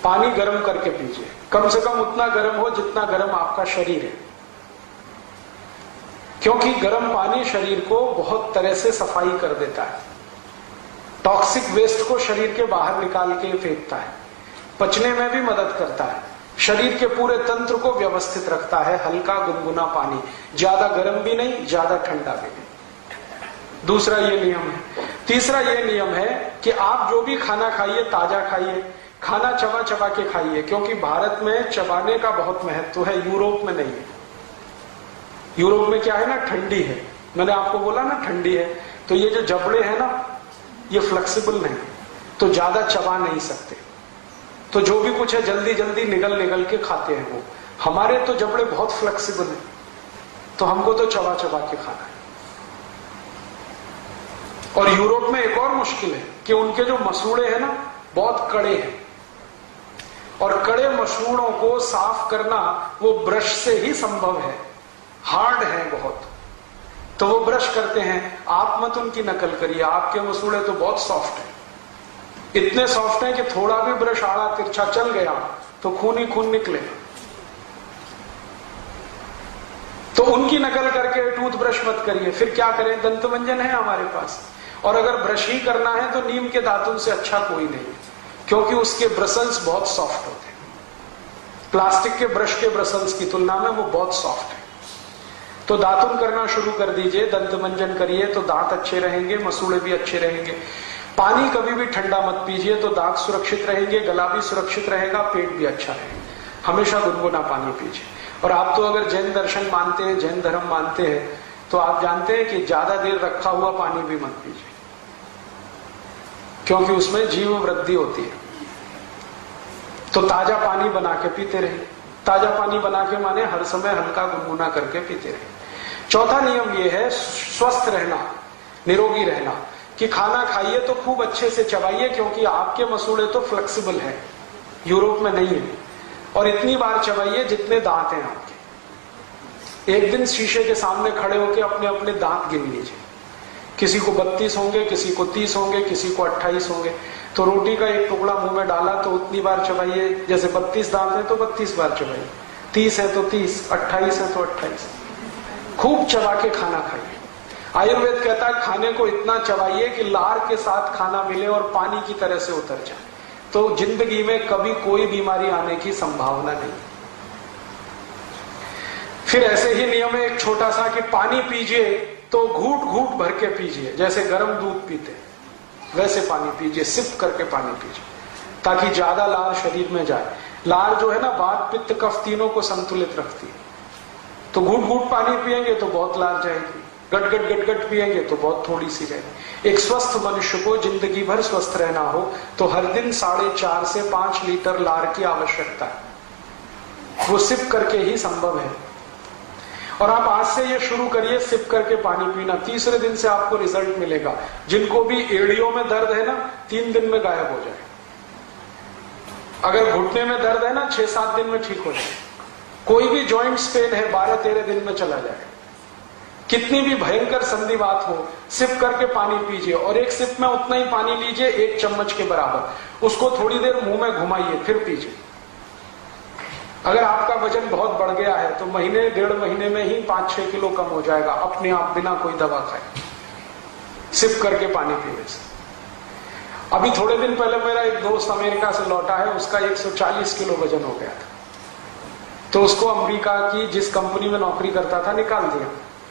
पानी गर्म करके पीजिए, कम से कम उतना गर्म हो जितना गर्म आपका शरीर है, क्योंकि गर्म पानी शरीर को बहुत तरह से सफाई कर देता है, टॉक्सिक वेस्ट को शरीर के बाहर निकाल के फेंकता है, पचने में भी मदद करता है, शरीर के पूरे तंत्र को व्यवस्थित रखता है। हल्का गुनगुना पानी, ज्यादा गर्म भी नहीं, ज्यादा ठंडा भी नहीं। दूसरा ये नियम है। तीसरा ये नियम है कि आप जो भी खाना खाइए ताजा खाइए, खाना चबा चबा के खाइए, क्योंकि भारत में चबाने का बहुत महत्व है, यूरोप में नहीं है। यूरोप में क्या है ना, ठंडी है, मैंने आपको बोला ना ठंडी है, तो ये जो जबड़े हैं ना ये फ्लेक्सिबल नहीं, तो ज्यादा चबा नहीं सकते, तो जो भी कुछ है जल्दी जल्दी निगल निगल के खाते हैं वो। हमारे तो जबड़े बहुत फ्लेक्सिबल है, तो हमको तो चबा चबा के खाना है। और यूरोप में एक और मुश्किल है कि उनके जो मसूड़े हैं ना बहुत कड़े हैं, और कड़े मसूड़ों को साफ करना वो ब्रश से ही संभव है, हार्ड है बहुत, तो वो ब्रश करते हैं। आप मत उनकी नकल करिए, आपके मसूड़े तो बहुत सॉफ्ट है, इतने सॉफ्ट हैं कि थोड़ा भी ब्रश आड़ा तिरछा चल गया तो खून ही खून निकलेगा। तो उनकी नकल करके टूथब्रश मत करिए। फिर क्या करें, दंतमंजन है हमारे पास, और अगर ब्रश ही करना है तो नीम के दातुन से अच्छा कोई नहीं है, क्योंकि उसके ब्रसल्स बहुत सॉफ्ट होते हैं, प्लास्टिक के ब्रश के ब्रसल्स की तुलना में वो बहुत सॉफ्ट है। तो दातुन करना शुरू कर दीजिए, दंतमंजन करिए तो दांत अच्छे रहेंगे, मसूड़े भी अच्छे रहेंगे। पानी कभी भी ठंडा मत पीजिए, तो दांत सुरक्षित रहेंगे, गला भी सुरक्षित रहेगा, पेट भी अच्छा रहेगा। हमेशा गुनगुना पानी पीजिए। और आप तो अगर जैन दर्शन मानते हैं, जैन धर्म मानते हैं, तो आप जानते हैं कि ज्यादा देर रखा हुआ पानी भी मत पीजिए, क्योंकि उसमें जीव वृद्धि होती है। तो ताजा पानी बना के पीते रहे। ताजा पानी बना के माने हर समय हल्का गुनगुना करके पीते रहे। चौथा नियम यह है स्वस्थ रहना, निरोगी रहना, कि खाना खाइए तो खूब अच्छे से चबाइए, क्योंकि आपके मसूड़े तो फ्लेक्सिबल है, यूरोप में नहीं है, और इतनी बार चबाइए जितने दांत हैं आपके। एक दिन शीशे के सामने खड़े होकर अपने अपने दांत गिन लीजिए, किसी को 32 होंगे, किसी को 30 होंगे, किसी को 28 होंगे। तो रोटी का एक टुकड़ा मुंह में डाला तो उतनी बार चबाइए, जैसे 32 दांत है तो 32 बार चबाइए, 30 है तो 30, 28 है तो 28। खूब चबा के खाना खाइए। आयुर्वेद कहता है खाने को इतना चबाइए कि लार के साथ खाना मिले और पानी की तरह से उतर जाए, तो जिंदगी में कभी कोई बीमारी आने की संभावना नहीं। फिर ऐसे ही नियम है एक छोटा सा, कि पानी पीजिए तो घूट घूट भर के पीजिए, जैसे गर्म दूध पीते वैसे पानी पीजिए, सिप करके पानी पीजिए, ताकि ज्यादा लार शरीर में जाए। लार जो है ना वात पित्त कफ तीनों को संतुलित रखती है। तो घूट घूट पानी पिएंगे तो बहुत लार जाएगी, गट गट गट गट पिएंगे तो बहुत थोड़ी सी रहेगी। एक स्वस्थ मनुष्य को जिंदगी भर स्वस्थ रहना हो तो हर दिन 4.5 से 5 लीटर लार की आवश्यकता है, वो सिप करके ही संभव है। और आप आज से ये शुरू करिए सिप करके पानी पीना, तीसरे दिन से आपको रिजल्ट मिलेगा। जिनको भी एड़ियों में दर्द है ना 3 दिन में गायब हो जाए, अगर घुटने में दर्द है ना 6-7 दिन में ठीक हो जाए, कोई भी जॉइंट्स पेन है 12-13 दिन में चला जाए। कितनी भी भयंकर संधिवात हो, सिप करके पानी पीजिए, और एक सिप में उतना ही पानी लीजिए 1 चम्मच के बराबर, उसको थोड़ी देर मुंह में घुमाइए, फिर पीजिए। अगर आपका वजन बहुत बढ़ गया है तो महीने 1.5 महीने में ही 5-6 किलो कम हो जाएगा अपने आप, बिना कोई दवा खाए, सिप करके पानी पीने से। अभी थोड़े दिन पहले मेरा एक दोस्त अमेरिका से लौटा है, उसका 140 किलो वजन हो गया था, तो उसको अमेरिका की जिस कंपनी में नौकरी करता था निकाल दिया,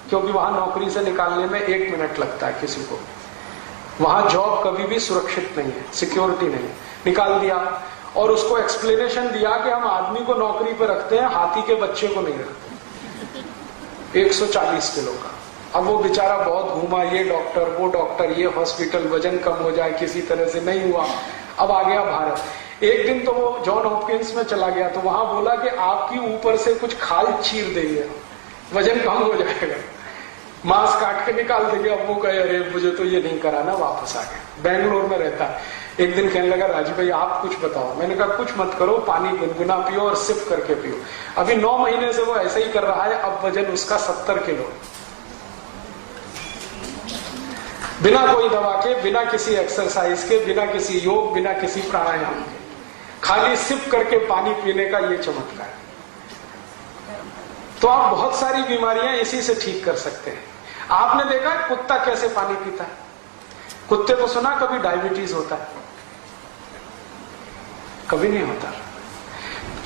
क्योंकि वहां नौकरी से निकालने में 1 मिनट लगता है किसी को, वहां जॉब कभी भी सुरक्षित नहीं है, सिक्योरिटी नहीं, निकाल दिया। और उसको एक्सप्लेनेशन दिया कि हम आदमी को नौकरी पे रखते हैं, हाथी के बच्चे को नहीं रखते। 140 किलो का। अब वो बेचारा बहुत घूमा, ये डॉक्टर वो डॉक्टर, ये हॉस्पिटल, वजन कम हो जाए, किसी तरह से नहीं हुआ। अब आ गया भारत। एक दिन तो वो जॉन हॉपकिंस में चला गया, तो वहां बोला कि आपकी ऊपर से कुछ खाल चीर देंगे, वजन कम हो जाएगा, मांस काट के निकाल देंगे। अब वो कहे अरे मुझे तो ये नहीं कराना, वापस आ गया। बेंगलोर में रहता है। एक दिन कहने लगा राजीव भाई आप कुछ बताओ। मैंने कहा कुछ मत करो, पानी गुनगुना पियो और सिप करके पियो। अभी 9 महीने से वो ऐसे ही कर रहा है, अब वजन उसका 70 किलो, बिना कोई दवा के, बिना किसी एक्सरसाइज के, बिना किसी योग, बिना किसी प्राणायाम के। खाली सिप करके पानी पीने का ये चमत्कार है। तो आप बहुत सारी बीमारियां इसी से ठीक कर सकते हैं। आपने देखा है कुत्ता कैसे पानी पीता है? कुत्ते को सुना कभी डायबिटीज होता है? कभी नहीं होता।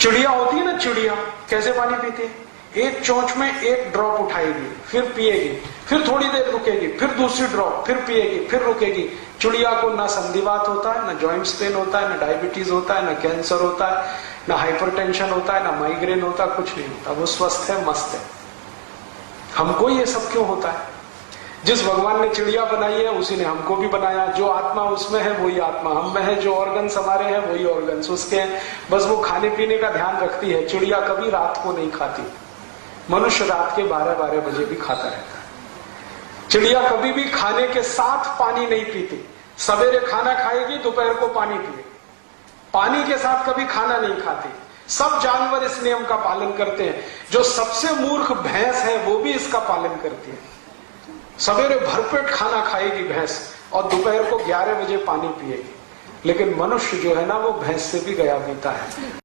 चिड़िया होती है ना, चिड़िया कैसे पानी पीती है? एक चोंच में एक ड्रॉप उठाएगी, फिर पिएगी, फिर थोड़ी देर रुकेगी, फिर दूसरी ड्रॉप, फिर पिएगी, फिर रुकेगी। चिड़िया को ना संधिवात होता है, ना जॉइंट्स पेन होता है, ना डायबिटीज होता है, ना कैंसर होता है, ना हाइपरटेंशन होता है, ना माइग्रेन होता है, कुछ नहीं होता। वो स्वस्थ है, मस्त है। हमको ये सब क्यों होता है? जिस भगवान ने चिड़िया बनाई है उसी ने हमको भी बनाया। जो आत्मा उसमें है वही आत्मा हम में है, जो ऑर्गन्स हमारे हैं वही ऑर्गन्स उसके हैं। बस वो खाने पीने का ध्यान रखती है। चिड़िया कभी रात को नहीं खाती, मनुष्य रात के 12-12 बजे भी खाता रहता है। चिड़िया कभी भी खाने के साथ पानी नहीं पीती। सवेरे खाना खाएगी, दोपहर को पानी पिएगी। पानी के साथ कभी खाना नहीं खाती। सब जानवर इस नियम का पालन करते हैं। जो सबसे मूर्ख भैंस है वो भी इसका पालन करती है। सवेरे भरपेट खाना खाएगी भैंस और दोपहर को 11 बजे पानी पिएगी। लेकिन मनुष्य जो है ना, वो भैंस से भी गया बीता है।